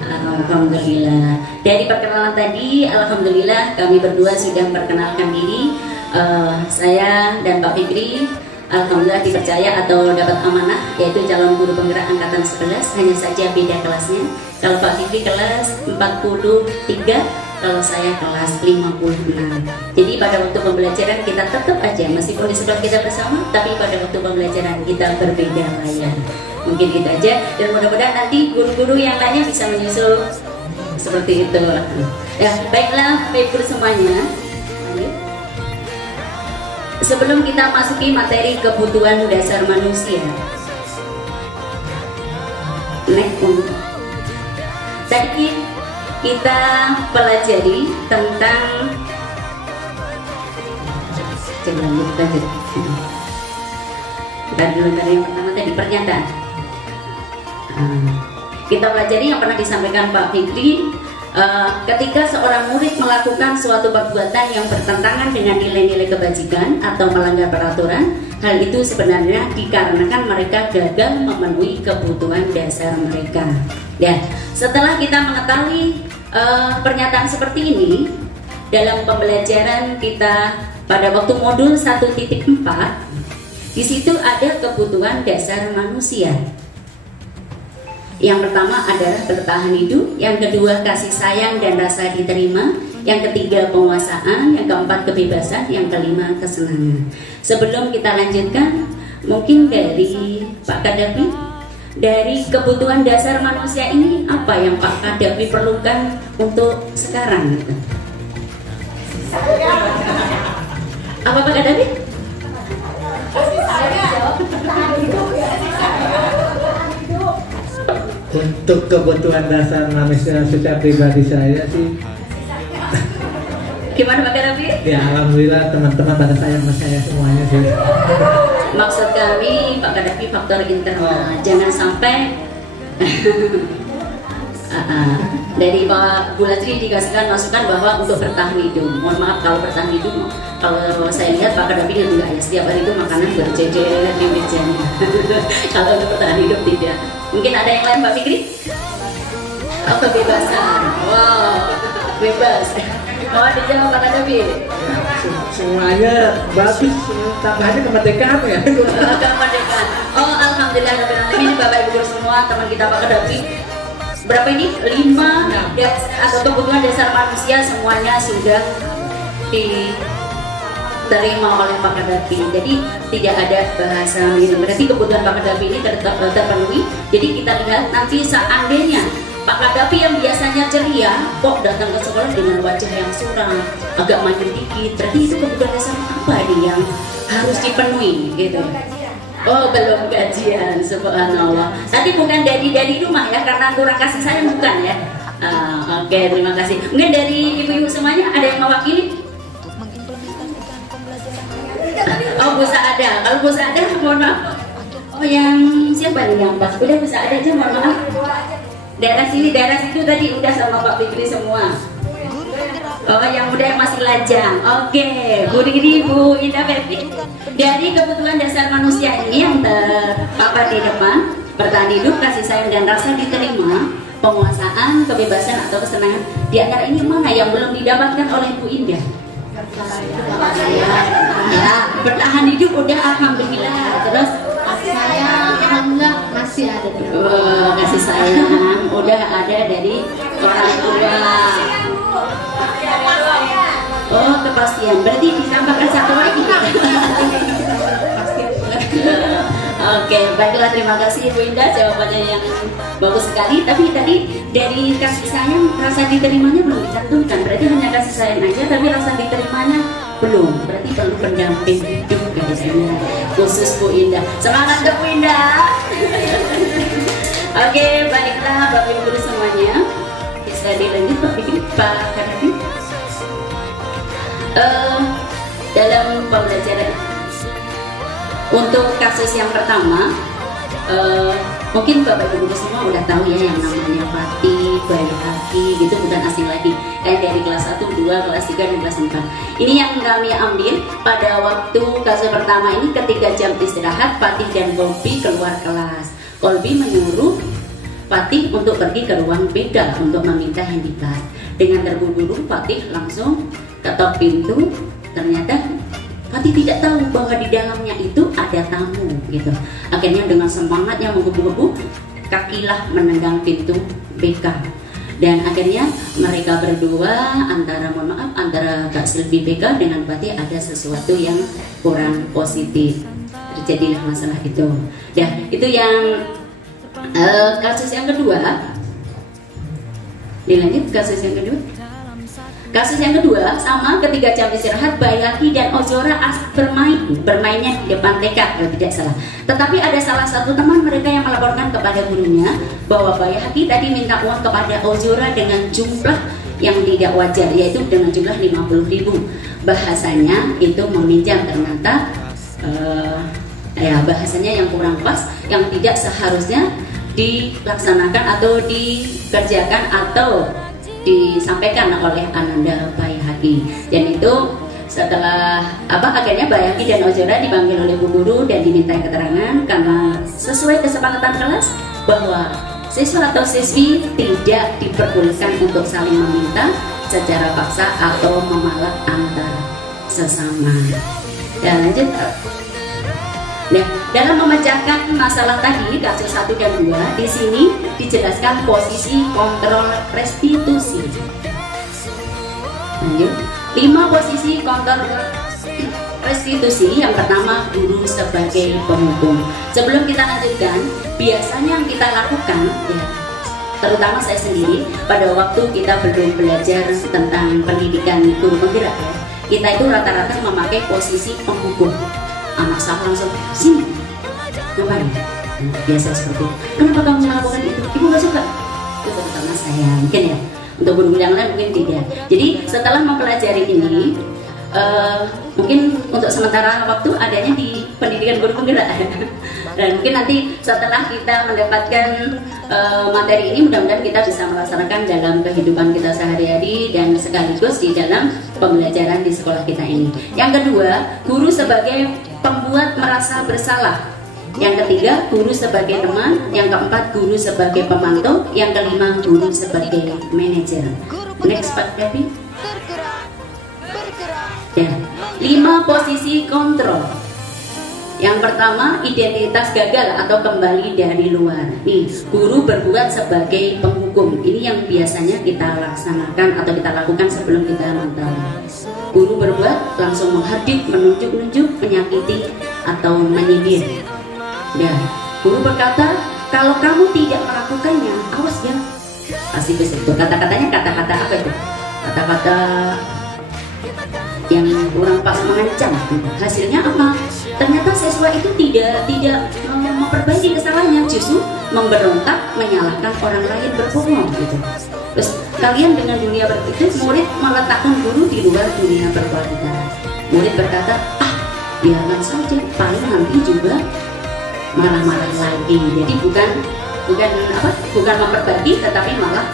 Alhamdulillah. Dari perkenalan tadi, alhamdulillah kami berdua sudah memperkenalkan diri. Saya dan Pak Fikri alhamdulillah dipercaya atau dapat amanah, yaitu calon guru penggerak angkatan 11, hanya saja beda kelasnya. Kalau Pak Fikri kelas 43, kalau saya kelas 56. Jadi pada waktu pembelajaran kita tetap aja, meskipun di sekolah kita bersama, tapi pada waktu pembelajaran kita berbeda layar. Mungkin itu aja, dan mudah-mudahan nanti guru-guru yang lainnya bisa menyusul seperti itu. Ya, baiklah Bapak Ibu semuanya. Sebelum kita masuki materi kebutuhan dasar manusia, tadi kita pelajari tentang yang pertama tadi pernyataan. Kita pelajari yang pernah disampaikan Pak Fikri. Ketika seorang murid melakukan suatu perbuatan yang bertentangan dengan nilai-nilai kebajikan atau melanggar peraturan, hal itu sebenarnya dikarenakan mereka gagal memenuhi kebutuhan dasar mereka. Ya, setelah kita mengetahui pernyataan seperti ini dalam pembelajaran kita pada waktu modul 1.4, di situ ada kebutuhan dasar manusia. Yang pertama adalah bertahan hidup, yang kedua kasih sayang dan rasa diterima, yang ketiga penguasaan, yang keempat kebebasan, yang kelima kesenangan. Sebelum kita lanjutkan, mungkin dari Pak Kadapi, dari kebutuhan dasar manusia ini apa yang Pak Kadapi perlukan untuk sekarang? Apa Pak Kadapi? Untuk kebutuhan dasar manusia secara pribadi saya sih, gimana Pak Kadapi? ya alhamdulillah teman-teman pada sayang sama saya semuanya sih. Maksud kami Pak Kadapi faktor internal, jangan sampai dari Pak Bulatri dikasihkan masukan bahwa untuk bertahan hidup. Mohon maaf kalau bertahan hidup, kalau saya lihat Pak Kadapi juga ya setiap hari itu makanan berjejer di mejanya. Kalau untuk bertahan hidup tidak. Mungkin ada yang lain Pak Fikri? Oh, kebebasan. Wow, bebas. Mau dijawab Pak Kadapi? Semuanya bagus, tambahnya kemerdekaan ya. Kemerdekaan. Oh, alhamdulillah ini Bapak Ibu semua, teman kita Pak Kadapi. Berapa ini? 5 atau kebutuhan dasar manusia semuanya sudah diterima oleh Pak Kadapi. Jadi tidak ada bahasa minum. Berarti kebutuhan Pak Kadapi ini terpenuhi. Jadi kita lihat nanti seandainya Pak Kadapi yang biasanya ceria kok datang ke sekolah dengan wajah yang suram, agak maju dikit. Berarti itu kebutuhan dasar apa nih yang harus dipenuhi gitu. Oh, belum gajian, subhanallah. Tadi bukan dari rumah ya, karena kurang kasih sayang bukan ya. Oke, terima kasih. Mungkin dari ibu-ibu semuanya ada yang mewakili? Oh, Bu Saada. Kalau Bu Saada, mohon maaf. Oh, yang siapa nih yang pas? Udah Bu Saada aja, mohon maaf. Daerah sini, daerah situ tadi udah sama Pak Fikri semua. Oh, yang muda yang masih lajang. Oke, Bu Didi, Bu Indah Fethi. Dari kebutuhan dasar manusia ini yang terpapat di depan, bertahan hidup, kasih sayang dan rasa diterima, penguasaan, kebebasan atau kesenangan. Di antara ini mana yang belum didapatkan oleh Bu Indah? Ya, bertahan hidup udah alhamdulillah. Terus kasih sayang alhamdulillah masih ada. Kasih sayang udah ada dari orang tua. Oh, kepastian. Berarti ditambahkan satu lagi. Oke, baiklah, terima kasih Bu Indah, jawabannya yang bagus sekali. Tapi tadi dari kasih sayang, rasa diterimanya belum dicantumkan. Berarti hanya kasih sayang aja, tapi rasa diterimanya belum. Berarti perlu pendamping hidup guysnya. Khusus Bu Indah. Semangat untuk Bu Indah. Oke, baiklah Bapak Ibu semuanya. Bisa dilanjut Pak Fikri, Pak Kadapi. Dalam pembelajaran untuk kasus yang pertama, mungkin Bapak Ibu semua udah tahu ya yang namanya Fatih, Bayi Haki, gitu bukan asing lagi. Kayak dari kelas 1, 2, kelas 3, dan kelas 4. Ini yang kami ambil pada waktu kasus pertama ini ketika jam istirahat, Fatih dan Kolbi keluar kelas. Kolbi menyuruh Fatih untuk pergi ke ruang beda untuk meminta handicap. Dengan terburu-buru Fatih langsung ketok pintu, ternyata Fatih tidak tahu bahwa di dalamnya itu ada tamu gitu. Akhirnya dengan semangatnya menggebu-gebu, kakilah menendang pintu BK. Dan akhirnya mereka berdua antara Kak Silvi BK dengan Fatih ada sesuatu yang kurang positif. Terjadilah masalah itu. Dan itu yang kasus yang kedua. Dilanjut kasus yang kedua. Kasus yang kedua sama, ketika jam istirahat Bayaki dan Ozora bermainnya di depan TK, kalau tidak salah. Tetapi ada salah satu teman mereka yang melaporkan kepada gurunya bahwa Bayaki tadi minta uang kepada Ozora dengan jumlah yang tidak wajar, yaitu dengan jumlah 50.000. Bahasanya itu meminjam, ternyata ya bahasanya yang kurang pas, yang tidak seharusnya dilaksanakan atau dikerjakan atau disampaikan oleh Ananda Bayaki. Dan itu setelah akhirnya Bayaki dan Ozora dipanggil oleh bu guru dan diminta keterangan karena sesuai kesepakatan kelas bahwa siswa atau siswi tidak diperbolehkan untuk saling meminta secara paksa atau memalak antar sesama. Dan lanjut. Nah, dalam memecahkan masalah tadi kasus 1 dan 2, di sini dijelaskan posisi kontrol restitusi. Lanjut. 5 posisi kontrol restitusi. Yang pertama, guru sebagai penghukum. Sebelum kita lanjutkan, biasanya yang kita lakukan ya, terutama saya sendiri pada waktu kita belum belajar tentang pendidikan guru penggerak ya, kita itu rata-rata memakai posisi penghukum. Anak saya langsung sini ngapain? Biasa seperti itu. Kenapa kamu melakukan itu? Ibu gak suka? Itu terutama saya, mungkin ya. Untuk guru yang lain mungkin tidak. Jadi setelah mempelajari ini, mungkin untuk sementara waktu adanya di pendidikan guru penggerak. Dan mungkin nanti setelah kita mendapatkan materi ini, mudah-mudahan kita bisa melaksanakan dalam kehidupan kita sehari-hari dan sekaligus di dalam pembelajaran di sekolah kita ini. Yang kedua, guru sebagai pembuat merasa bersalah. Yang ketiga, guru sebagai teman. Yang keempat, guru sebagai pemantau. Yang kelima, guru sebagai manajer. Next, Pak Devi. Ya, 5 posisi kontrol. Yang pertama, identitas gagal atau kembali dari luar. Nih, guru berbuat sebagai penghukum. Ini yang biasanya kita laksanakan atau kita lakukan sebelum kita nonton. Guru berbuat langsung menghadik, menunjuk-nunjuk, menyakiti atau menyindir. Ya, guru berkata, kalau kamu tidak melakukannya, awas ya. Pasti begitu. Kata-katanya kata-kata apa itu? Kata-kata yang kurang pas, mengancam. Hasilnya apa? Ternyata siswa itu tidak memperbaiki kesalahannya, justru memberontak, menyalahkan orang lain, berbohong gitu. Terus kalian dengan dunia berpikir, murid meletakkan guru di luar dunia berkualitas. Murid berkata, biarkan saja, paling nanti juga marah-marah lagi. Jadi bukan memperbaiki, tetapi malah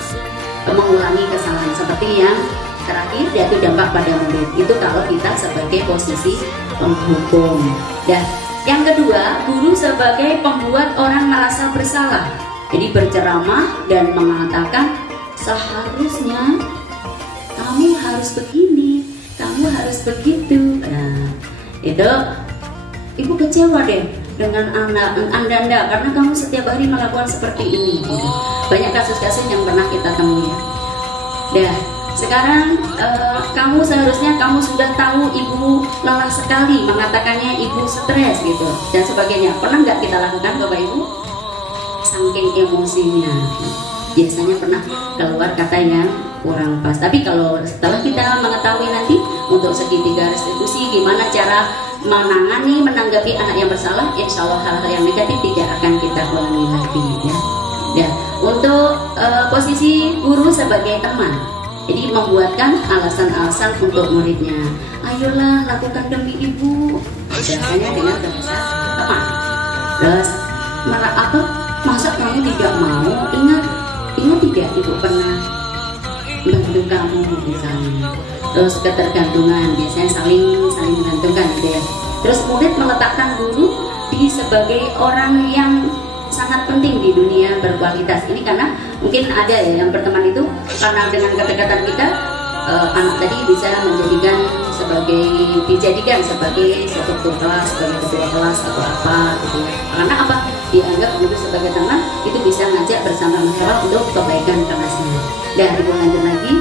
mengulangi kesalahan. Seperti yang terakhir, yaitu dampak pada murid. Itu kalau kita sebagai posisi penghukum. Dan yang kedua, guru sebagai pembuat orang merasa bersalah. Jadi berceramah dan mengatakan, seharusnya kamu harus begini, kamu harus begitu. Nah, itu ibu kecewa deh dengan anda karena kamu setiap hari melakukan seperti ini. Banyak kasus-kasus yang pernah kita temui. Dah, sekarang kamu seharusnya kamu sudah tahu ibu lelah sekali, mengatakannya ibu stres gitu dan sebagainya. Pernah nggak kita lakukan Bapak Ibu? Saking emosinya, biasanya pernah keluar kata yang kurang pas. Tapi kalau setelah kita mengetahui nanti untuk segitiga restitusi, gimana cara menanggapi anak yang bersalah, insya Allah hal-hal yang negatif tidak akan kita ulangi lagi ya. Dan untuk posisi guru sebagai teman, jadi membuatkan alasan-alasan untuk muridnya. Ayolah lakukan demi ibu. Biasanya dengan bahasa teman. Terus masa kamu tidak mau? Ingat tidak ibu pernah bantu kamu misalnya. Terus ketergantungan, biasanya saling menggantungkan gitu ya. Terus murid meletakkan guru sebagai orang yang sangat penting di dunia berkualitas. Ini karena mungkin ada ya yang berteman itu karena dengan kedekatan kita, anak tadi bisa dijadikan sebagai struktur kelas, sebagai ketua kelas atau apa gitu ya. Karena apa? Dianggap guru sebagai teman itu bisa ngajak bersama sama untuk kebaikan kelasnya. Dan ibu lanjut lagi.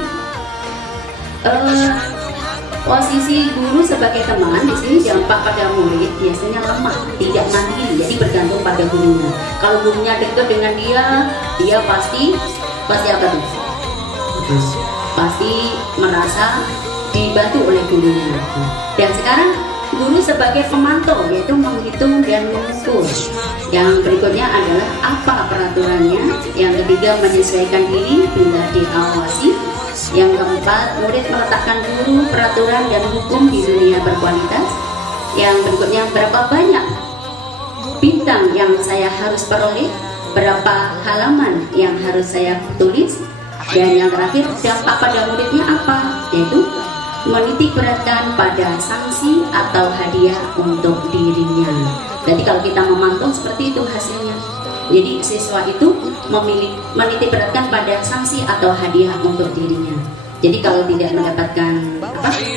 Posisi guru sebagai teman di sini dampak pada murid biasanya lemah, tidak mandiri, jadi bergantung pada gurunya. Kalau gurunya dekat dengan dia pasti apa tuh? pasti merasa dibantu oleh gurunya. Dan sekarang guru sebagai pemantau, yaitu menghitung dan mengukur. Yang berikutnya adalah apa peraturannya. Yang ketiga, menyesuaikan diri bila diawasi. Yang keempat, murid meletakkan guru, peraturan dan hukum di dunia berkualitas. Yang berikutnya, berapa banyak bintang yang saya harus peroleh, berapa halaman yang harus saya tulis. Dan yang terakhir, dampak pada muridnya apa, yaitu menitik beratkan pada sanksi atau hadiah untuk dirinya. Jadi kalau kita memantau seperti itu hasilnya. Jadi siswa itu menitik beratkan pada sanksi atau hadiah untuk dirinya. Jadi kalau tidak mendapatkan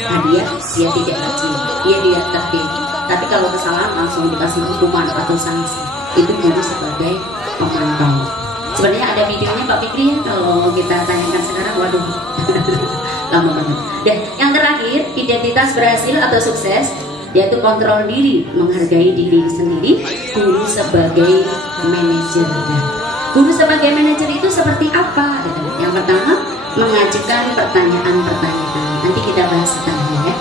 hadiah, dia tidak rajin, dia tertib. Tapi kalau kesalahan langsung dikasih hukuman atau sanksi. Itu guru sebagai pemantau. Sebenarnya ada videonya Pak Fikri ya, kalau kita tanyakan sekarang, waduh. Lama banget. Dan yang terakhir, identitas berhasil atau sukses, yaitu kontrol diri, menghargai diri sendiri. Guru sebagai manajer. Guru sebagai manajer itu seperti apa? Yang pertama, mengajukan pertanyaan-pertanyaan. Nanti kita bahas sekarang ya.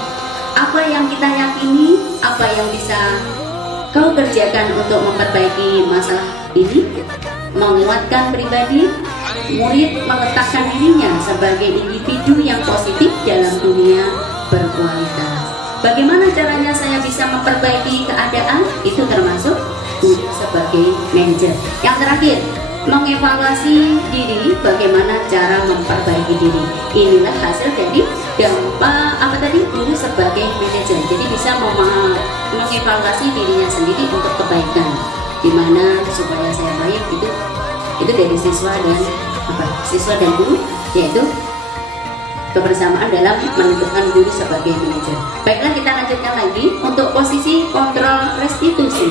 Apa yang kita yakini, apa yang bisa kau kerjakan untuk memperbaiki masalah ini, menguatkan pribadi. Murid meletakkan dirinya sebagai individu yang positif dalam dunia berkualitas. Bagaimana caranya saya bisa memperbaiki keadaan? Itu termasuk guru sebagai manajer. Yang terakhir, mengevaluasi diri, bagaimana cara memperbaiki diri. Inilah hasil dari dampak apa tadi, guru sebagai manajer. Jadi bisa mengevaluasi dirinya sendiri untuk kebaikan. Gimana supaya saya baik, itu dari siswa dan guru, yaitu kebersamaan dalam menentukan guru sebagai manajer. Baiklah, kita lanjutkan lagi untuk posisi kontrol restitusi.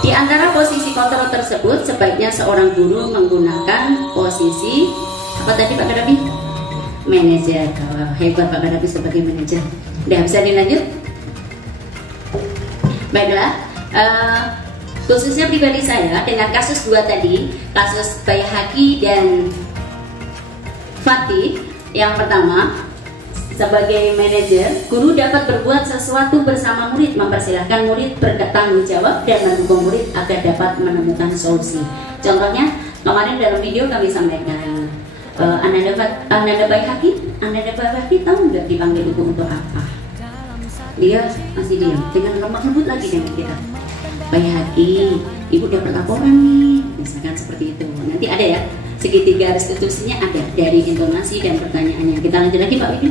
Di antara posisi kontrol tersebut, sebaiknya seorang guru menggunakan posisi apa tadi Pak Kadapi? Manajer. Hebat Pak Kadapi sebagai manajer. Udah bisa dilanjut? Baiklah. Khususnya pribadi saya dengan kasus 2 tadi, kasus Baihaqi dan Fatih. Yang pertama, sebagai manajer, guru dapat berbuat sesuatu bersama murid, mempersilahkan murid bertanggung jawab dan mendukung murid agar dapat menemukan solusi. Contohnya, kemarin dalam video kami sampaikan, Ananda Baihaqi tahu nggak dipanggil ibu untuk apa? Dia masih diam, dengan lemah lembut lagi dengan kita. Baihaqi, ibu dapat laporan nih, misalkan seperti itu. Nanti ada ya, segitiga restitusinya ada dari intonasi dan pertanyaannya. Kita lanjut lagi Pak Widi.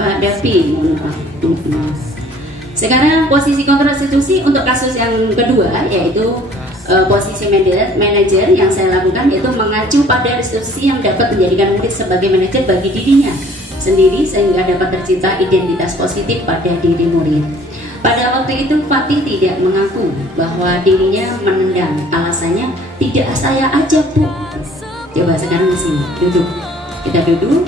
Pak Davi, mohon maaf. Sekarang posisi kontrol restitusi untuk kasus yang kedua, yaitu posisi manajer yang saya lakukan, yaitu mengacu pada restitusi yang dapat menjadikan murid sebagai manajer bagi dirinya sendiri sehingga dapat tercipta identitas positif pada diri murid. Pada waktu itu Fatih tidak mengaku bahwa dirinya menendang. Alasannya, tidak saya aja Bu. Coba sekarang di sini duduk. Kita duduk.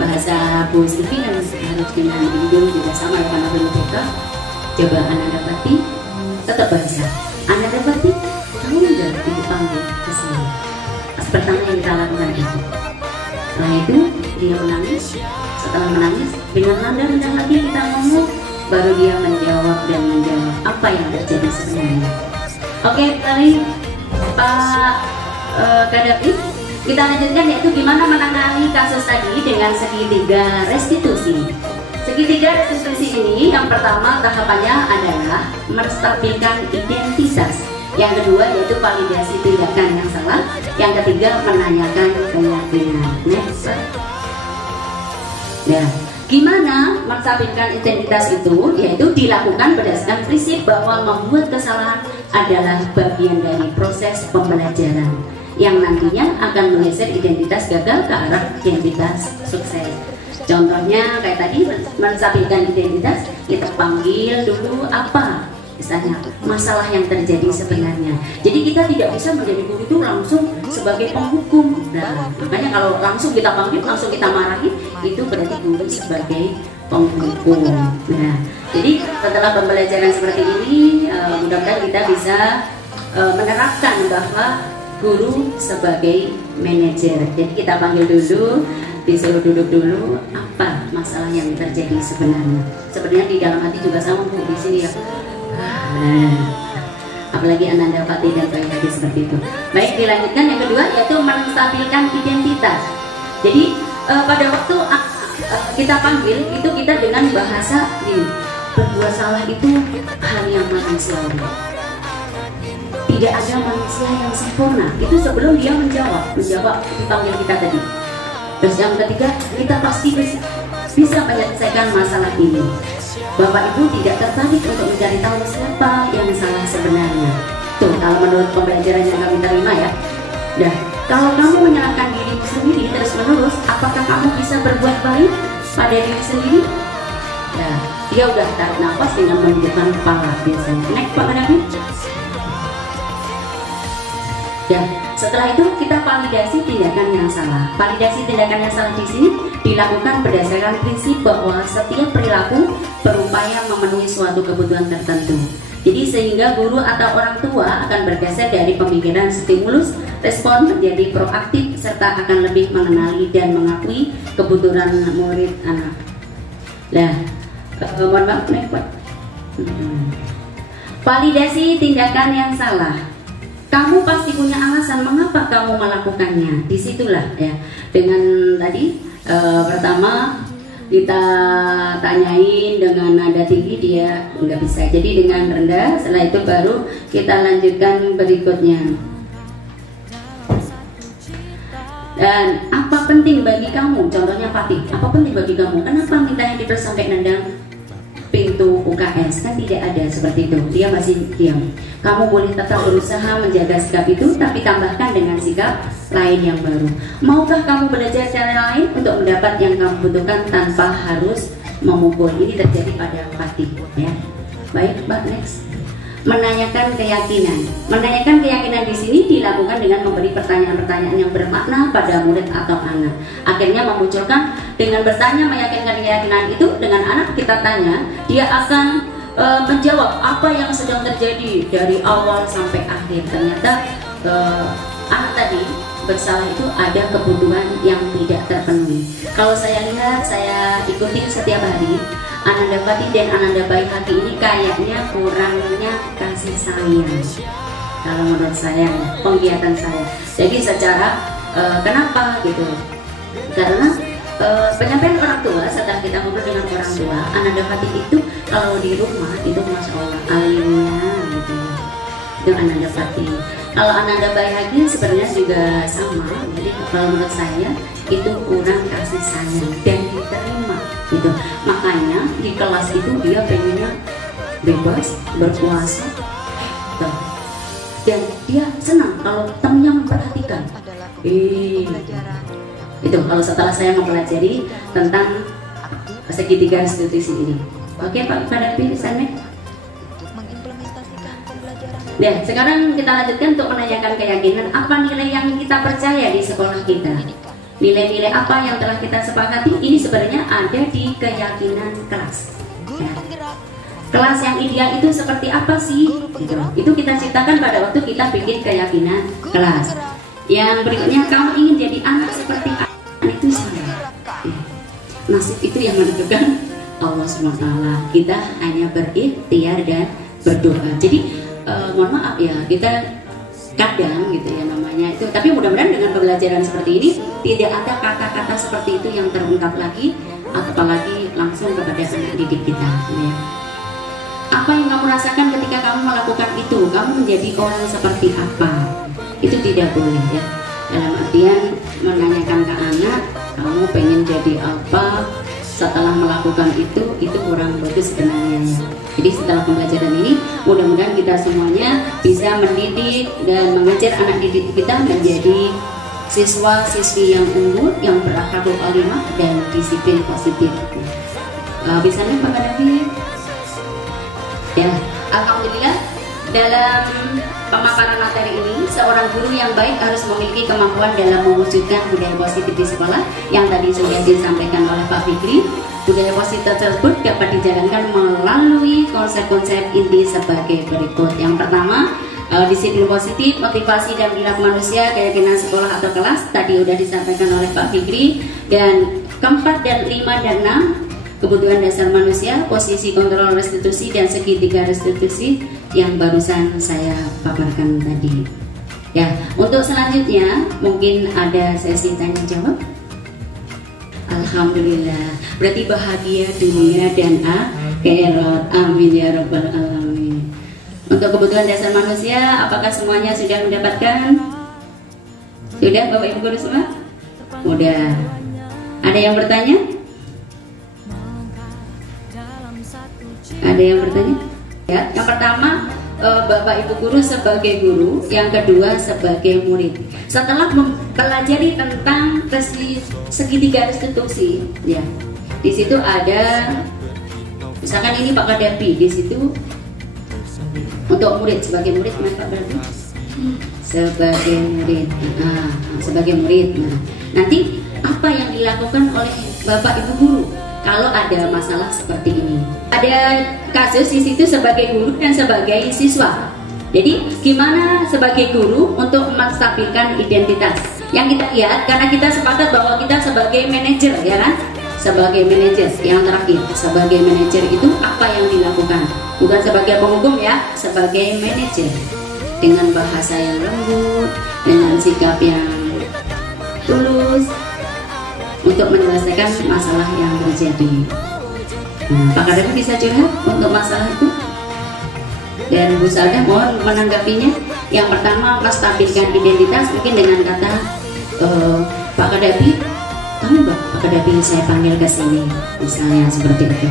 Bahasa Bu Sylvie harus dengan duduk juga sama ya karena belum kita. Coba Ananda Fatih tetap bahasa. Ananda Fatih, kamu nggak dipanggil ke sini? Pertama yang kita lakukan itu. Setelah itu dia menangis. Setelah menangis dengan nada rendah lagi kita ngomong. Baru dia menjawab apa yang terjadi sebenarnya. Oke, kali Pak Kadapi, kita lanjutkan yaitu gimana menangani kasus tadi dengan segitiga restitusi. Segitiga restitusi ini yang pertama tahapannya adalah menstabilkan identitas. Yang kedua yaitu validasi tindakan yang salah. Yang ketiga menanyakan keyakinan. Next. Ya. Gimana menstabilkan identitas itu? Yaitu dilakukan berdasarkan prinsip bahwa membuat kesalahan adalah bagian dari proses pembelajaran yang nantinya akan menggeser identitas gagal ke arah identitas sukses. Contohnya kayak tadi, menstabilkan identitas, kita panggil dulu apa misalnya masalah yang terjadi sebenarnya. Jadi kita tidak bisa menjadi guru itu langsung sebagai penghukum. Nah, makanya kalau langsung kita panggil, langsung kita marahin, itu berarti guru sebagai penghukum. Nah, jadi setelah pembelajaran seperti ini, mudah-mudahan kita bisa menerapkan bahwa guru sebagai manajer. Jadi kita panggil dulu, disuruh duduk dulu, apa masalah yang terjadi sebenarnya. Sebenarnya di dalam hati juga sama Bu di sini ya. Apalagi Ananda Pati dan Bayi Hati seperti itu. Baik, dilanjutkan yang kedua yaitu menstabilkan identitas. Jadi pada waktu kita panggil itu kita dengan bahasa ini, berbuat salah itu hal yang manusiawi. Tidak ada manusia yang sempurna. Itu sebelum dia menjawab dipanggil kita tadi. Terus yang ketiga, kita pasti bisa menyelesaikan masalah ini. Bapak Ibu tidak tertarik untuk mencari tahu siapa yang salah sebenarnya. Tuh, kalau menurut pembelajaran yang kami terima ya. Nah, kalau kamu menyalahkan dirimu sendiri terus menerus, apakah kamu bisa berbuat baik pada diri sendiri? Nah, dia udah tarik nafas dengan menundukkan kepala biasanya. Naik Pak Nabi. Dan setelah itu kita validasi tindakan yang salah. Validasi tindakan yang salah di sini dilakukan berdasarkan prinsip bahwa setiap perilaku berupaya memenuhi suatu kebutuhan tertentu. Jadi sehingga guru atau orang tua akan bergeser dari pemikiran stimulus respon menjadi proaktif serta akan lebih mengenali dan mengakui kebutuhan murid anak. Nah, mohon maaf, validasi tindakan yang salah. Kamu pasti punya alasan mengapa kamu melakukannya. Disitulah ya. Dengan tadi pertama kita tanyain dengan nada tinggi, dia nggak bisa. Jadi dengan rendah. Setelah itu baru kita lanjutkan berikutnya. Dan apa penting bagi kamu? Contohnya Fatih. Apa penting bagi kamu? Kenapa mintanya terus sampai nendang pintu UKS? Kan tidak ada seperti itu. Dia masih diam. Kamu boleh tetap berusaha menjaga sikap itu, tapi tambahkan dengan sikap lain yang baru. Maukah kamu belajar cara lain untuk mendapat yang kamu butuhkan tanpa harus memukul? Ini terjadi pada Fatih ya. Baik, Mbak, next. Menanyakan keyakinan. Menanyakan keyakinan di sini dilakukan dengan memberi pertanyaan-pertanyaan yang bermakna pada murid atau anak. Akhirnya memunculkan dengan bertanya meyakinkan keyakinan itu. Dengan anak kita tanya, dia akan menjawab apa yang sedang terjadi dari awal sampai akhir. Ternyata anak tadi bersalah itu ada kebutuhan yang tidak terpenuhi. Kalau saya lihat, saya ikuti setiap hari, Ananda Pati dan Ananda Bayi Hati ini kayaknya kurangnya kasih sayang. Kalau menurut saya, penggiatan saya. Jadi secara kenapa gitu? Karena penyampaian orang tua, setelah kita ngobrol dengan orang tua, Ananda Pati itu kalau di rumah itu Masya Allah alimnya gitu ya. Itu Ananda Pati. Kalau Ananda Bayi Hati sebenarnya juga sama. Jadi kalau menurut saya itu kurang kasih sayang dan diterima gitu. Makanya di kelas itu dia pengennya bebas, berkuasa gitu. Dan dia senang kalau temennya memperhatikan. Itu kalau setelah saya mempelajari tentang segitiga restitusi ini. Oke Pak Fadil, sana. Ya, sekarang kita lanjutkan untuk menanyakan keyakinan. Apa nilai yang kita percaya di sekolah kita? Nilai-nilai apa yang telah kita sepakati? Ini sebenarnya ada di keyakinan kelas ya. Kelas yang ideal itu seperti apa sih? Gitu. Itu kita ciptakan pada waktu kita bikin keyakinan kelas. Yang berikutnya, kamu ingin jadi anak seperti apa? Itu saya. Nasib itu yang menentukan Allah SWT. Kita hanya berikhtiar dan berdoa. Jadi mohon maaf ya, kita kadang gitu ya namanya itu. Tapi mudah-mudahan dengan pembelajaran seperti ini tidak ada kata-kata seperti itu yang terungkap lagi, apalagi langsung kepada anak didik kita. Ya. Apa yang kamu rasakan ketika kamu melakukan itu? Kamu menjadi orang seperti apa? Itu tidak boleh ya. Dalam artian menanyakan ke anak, kamu pengen jadi apa setelah melakukan itu kurang bagus sebenarnya ya. Jadi setelah pembelajaran ini mudah-mudahan kita semuanya bisa mendidik dan mengajar anak didik kita menjadi siswa-siswi yang unggul, yang berakhlakul karimah dan disiplin positif. Bisa nih Pak Nabi? Ya, alhamdulillah dalam pemaparan materi ini seorang guru yang baik harus memiliki kemampuan dalam mewujudkan budaya positif di sekolah yang tadi sudah disampaikan oleh Pak Fikri. Budaya positif tersebut dapat dijalankan melalui konsep-konsep inti sebagai berikut. Yang pertama, disiplin positif, motivasi dan perilaku manusia, keyakinan sekolah atau kelas tadi udah disampaikan oleh Pak Fikri. Dan keempat dan 5 dan 6 kebutuhan dasar manusia, posisi kontrol restitusi dan segitiga restitusi yang barusan saya paparkan tadi. Ya, untuk selanjutnya mungkin ada sesi tanya jawab. Alhamdulillah, berarti bahagia dunia dan akhirat. Amin ya rabbal alamin. Untuk kebutuhan dasar manusia, apakah semuanya sudah mendapatkan? Sudah Bapak Ibu guru semua? Sudah. Ada yang bertanya? Ada yang bertanya? Ya, yang pertama Bapak Ibu guru sebagai guru, yang kedua sebagai murid. Setelah mempelajari tentang segitiga restitusi, ya, di situ ada, misalkan ini Pak Kadapi, di situ untuk murid, sebagai murid, Pak berarti sebagai murid, sebagai murid. Nah, nanti apa yang dilakukan oleh Bapak Ibu guru kalau ada masalah seperti ini? Ada kasus di situ sebagai guru dan sebagai siswa. Jadi gimana sebagai guru untuk menstabilkan identitas? Yang kita lihat, karena kita sepakat bahwa kita sebagai manajer, ya kan? Sebagai manajer, yang terakhir, sebagai manajer itu apa yang dilakukan? Bukan sebagai penghukum ya, sebagai manajer, dengan bahasa yang lembut, dengan sikap yang tulus untuk menyelesaikan masalah yang terjadi. Pak Kadapi bisa curhat untuk masalah itu? Dan Bu Salda mohon menanggapinya. Yang pertama, menstabilkan identitas mungkin dengan kata Pak Kadapi, kamu Pak Kadapi saya panggil ke sini, misalnya seperti itu.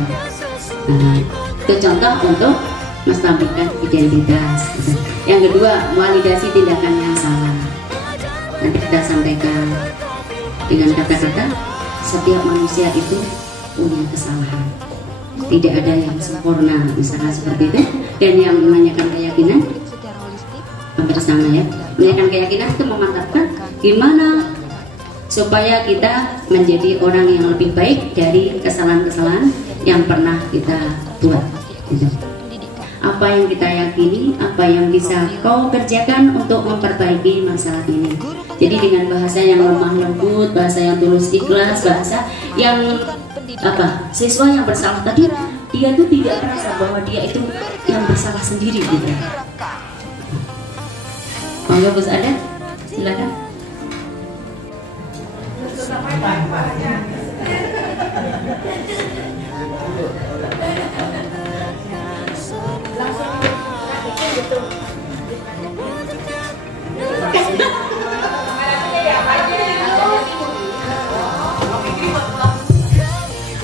Nah, itu contoh untuk menstabilkan identitas. Yang kedua, validasi tindakan yang salah. Nanti kita sampaikan dengan kata-kata setiap manusia itu punya kesalahan, tidak ada yang sempurna, misalnya seperti itu. Dan yang menanyakan keyakinan hampir sama ya, menanyakan keyakinan itu memantapkan gimana supaya kita menjadi orang yang lebih baik dari kesalahan-kesalahan yang pernah kita buat gitu. Apa yang kita yakini, apa yang bisa kau kerjakan untuk memperbaiki masalah ini. Jadi dengan bahasa yang lemah lembut, bahasa yang tulus ikhlas, bahasa yang apa, siswa yang bersalah tadi dia tuh tidak merasa bahwa dia itu yang bersalah sendiri gitu. Monggo Bos ada, silakan.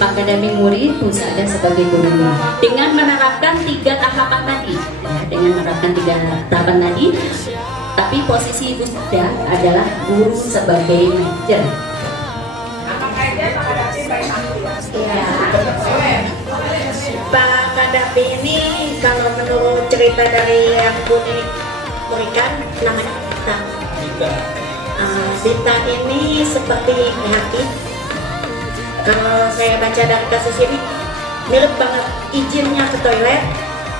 Pak Kadapi murid, Bu Salda sebagai gurunya, dengan menerapkan 3 tahapan tadi, ya, dengan menerapkan 3 tahapan tadi. Tapi posisi Ibu Salda adalah guru sebagai manajer. Pak Kadapi ini kalau menurut cerita dari yang berikan namanya Dita ini seperti hati. Kalau saya baca dari kasus ini mirip banget, izinnya ke toilet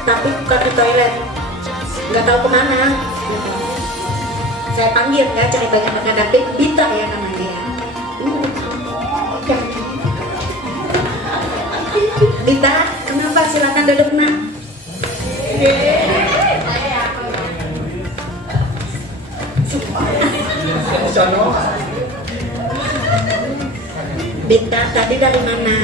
tapi bukan ke toilet, nggak tahu kemana. Saya panggil ya ceritanya Pak Kadapi, Dita ya namanya. Dita, kenapa? Silakan duduk nak. Dita, tadi dari mana?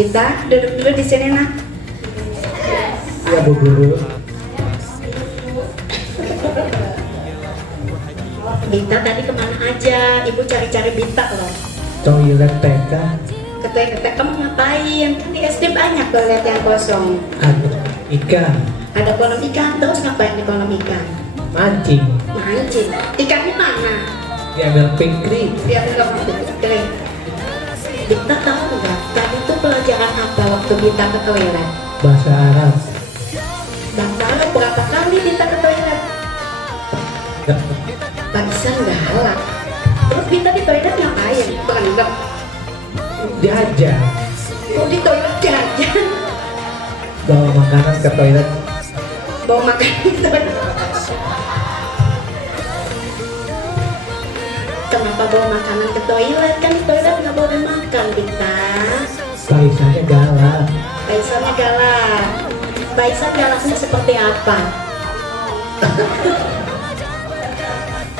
Dita, duduk dulu di sini nak. Ya Bu Guru. Dita tadi kemana aja? Ibu cari-cari Dita loh. Toilet TK. Ke toilet kamu ngapain? Kan di SD banyak toilet yang kosong. Ada ikan. Ada kolam ikan, terus ngapain di kolam ikan? Mancing. Mancing. Ikannya mana? Diambil pikri. Dia bilang kering. Kita tahu nggak? Tadi itu pelajaran apa waktu kita ke toilet? Bahasa Arab. Bahasa Arab berapa kali kita ke toilet? Barisan galak. Terus kita di toilet ngapain? Berenggak. Jajan. Oh, di toilet jajan. Bawa makanan ke toilet. Bawa makanan di toilet. Kenapa bawa makanan ke toilet? Kan di toilet nggak boleh makan, kita. Baisannya galak. Baisannya galak. Baisan galaknya seperti apa?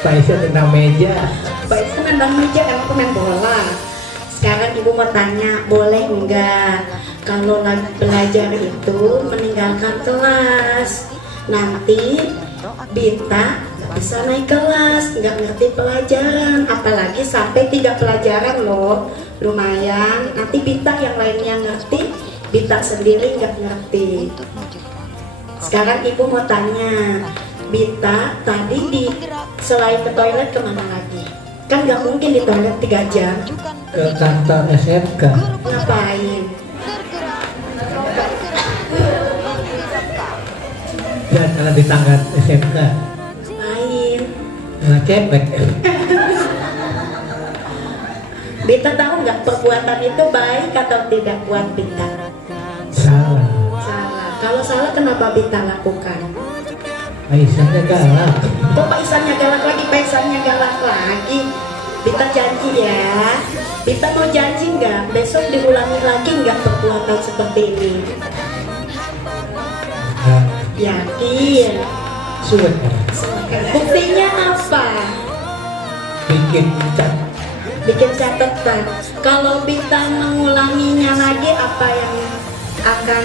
Baisan tentang meja. Baisan tentang meja, emang pemain bola. Sekarang ibu mau tanya, boleh nggak kalau lagi belajar itu meninggalkan kelas? Nanti Bita nggak bisa naik kelas, nggak ngerti pelajaran, apalagi sampai 3 pelajaran loh, lumayan. Nanti Bita yang lainnya ngerti, Bita sendiri nggak ngerti. Sekarang ibu mau tanya, Bita tadi selain ke toilet kemana lagi? Kan nggak mungkin di toilet 3 jam. Ke kantor SMK. Ngapain? Jalan di tangga SMK. Ngapain? Nah, cebek. Bita tahu nggak perbuatan itu baik atau tidak buat Bita? Salah. Salah. Kalau salah kenapa Bita lakukan? Baisannya galak. Kok Paisannya galak lagi? Paisannya galak lagi. Bita janji ya. Bita mau janji nggak? Besok diulangi lagi nggak perbuatan seperti ini? Nah, Yakin? sulit. Buktinya apa? Bikin catatan. Kalau Bita mengulanginya lagi, apa yang akan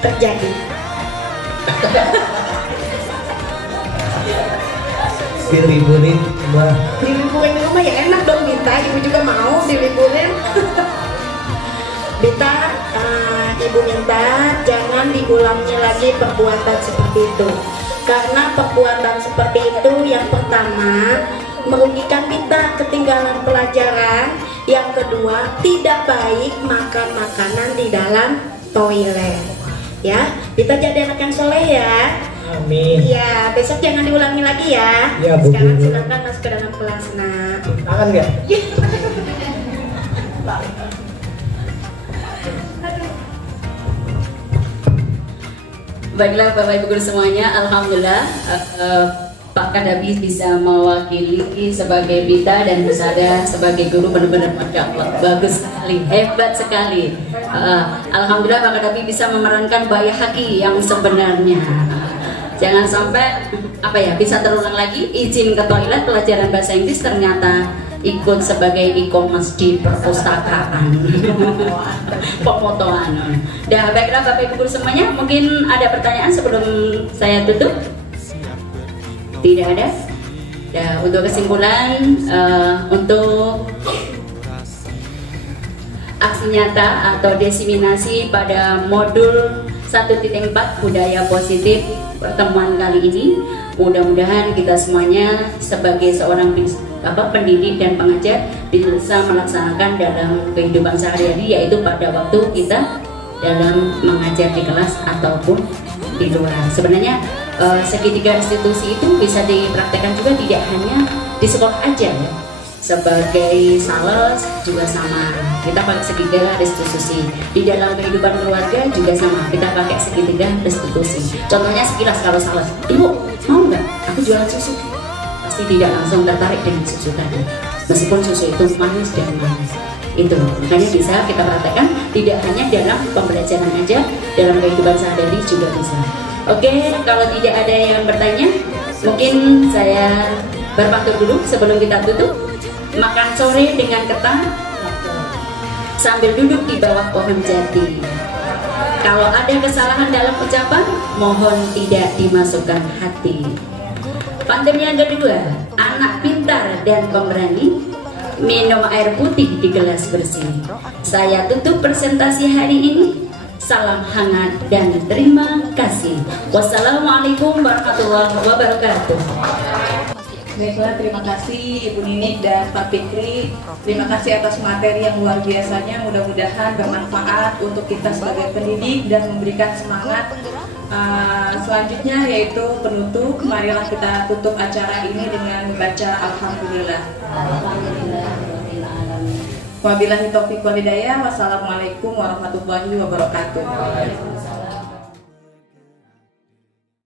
terjadi? Diliburin mah. Diliburin di rumah ya enak dong Bita, ibu juga mau diliburin. Bita, ibu minta jangan diulangi lagi perbuatan seperti itu. Karena perbuatan seperti itu yang pertama merugikan Bita, ketinggalan pelajaran. Yang kedua, tidak baik makan makanan di dalam toilet. Ya, Bita jadi anak yang soleh ya. Amin. Iya, besok jangan diulangi lagi ya. Ya, Bu Sekarang Guru. silakan masuk ke dalam kelas, nak. Tangan nggak? Baiklah Bapak Ibu Guru semuanya, alhamdulillah Pak Kadabi bisa mewakili sebagai Bita dan Bu Sada sebagai guru, benar-benar Masya Allah, bagus sekali, hebat sekali. Alhamdulillah Pak Kadabi bisa memerankan Bayahaki yang sebenarnya. Jangan sampai bisa terulang lagi, izin ke toilet pelajaran bahasa Inggris ternyata ikut sebagai e-commerce di perpustakaan. Pemotoan. Dah, baiklah Bapak Ibu Guru semuanya, mungkin ada pertanyaan sebelum saya tutup? Tidak ada? Dah, untuk kesimpulan, untuk aksi nyata atau diseminasi pada modul 1.4 budaya positif pertemuan kali ini, mudah-mudahan kita semuanya sebagai seorang pendidik dan pengajar bisa melaksanakan dalam kehidupan sehari-hari, yaitu pada waktu kita dalam mengajar di kelas ataupun di luar. Sebenarnya segitiga restitusi itu bisa dipraktekkan juga tidak hanya di sekolah aja ya. Sebagai sales juga sama, kita pakai segitiga restitusi. Di dalam kehidupan keluarga juga sama, kita pakai segitiga restitusi. Contohnya sekilas, kalau sales, ibu mau nggak aku jualan susu? Pasti tidak langsung tertarik dengan susu tadi, meskipun susu itu manis dan manis. Itu makanya bisa kita praktekkan tidak hanya dalam pembelajaran aja, dalam kehidupan sehari-hari juga bisa. Oke, kalau tidak ada yang bertanya, mungkin saya berpantun dulu sebelum kita tutup. Makan sore dengan ketan sambil duduk di bawah pohon jati. Kalau ada kesalahan dalam ucapan, mohon tidak dimasukkan hati. Pantun yang kedua, anak pintar dan pemberani minum air putih di gelas bersih. Saya tutup presentasi hari ini. Salam hangat dan terima kasih. Wassalamualaikum warahmatullahi wabarakatuh. Baiklah, terima kasih Ibu Ninik dan Pak Fikri. Terima kasih atas materi yang luar biasanya. Mudah-mudahan bermanfaat untuk kita sebagai pendidik dan memberikan semangat. Selanjutnya yaitu penutup. Marilah kita tutup acara ini dengan membaca Alhamdulillah. Wabillahi taufiq wal hidayah. Wassalamualaikum warahmatullahi wabarakatuh.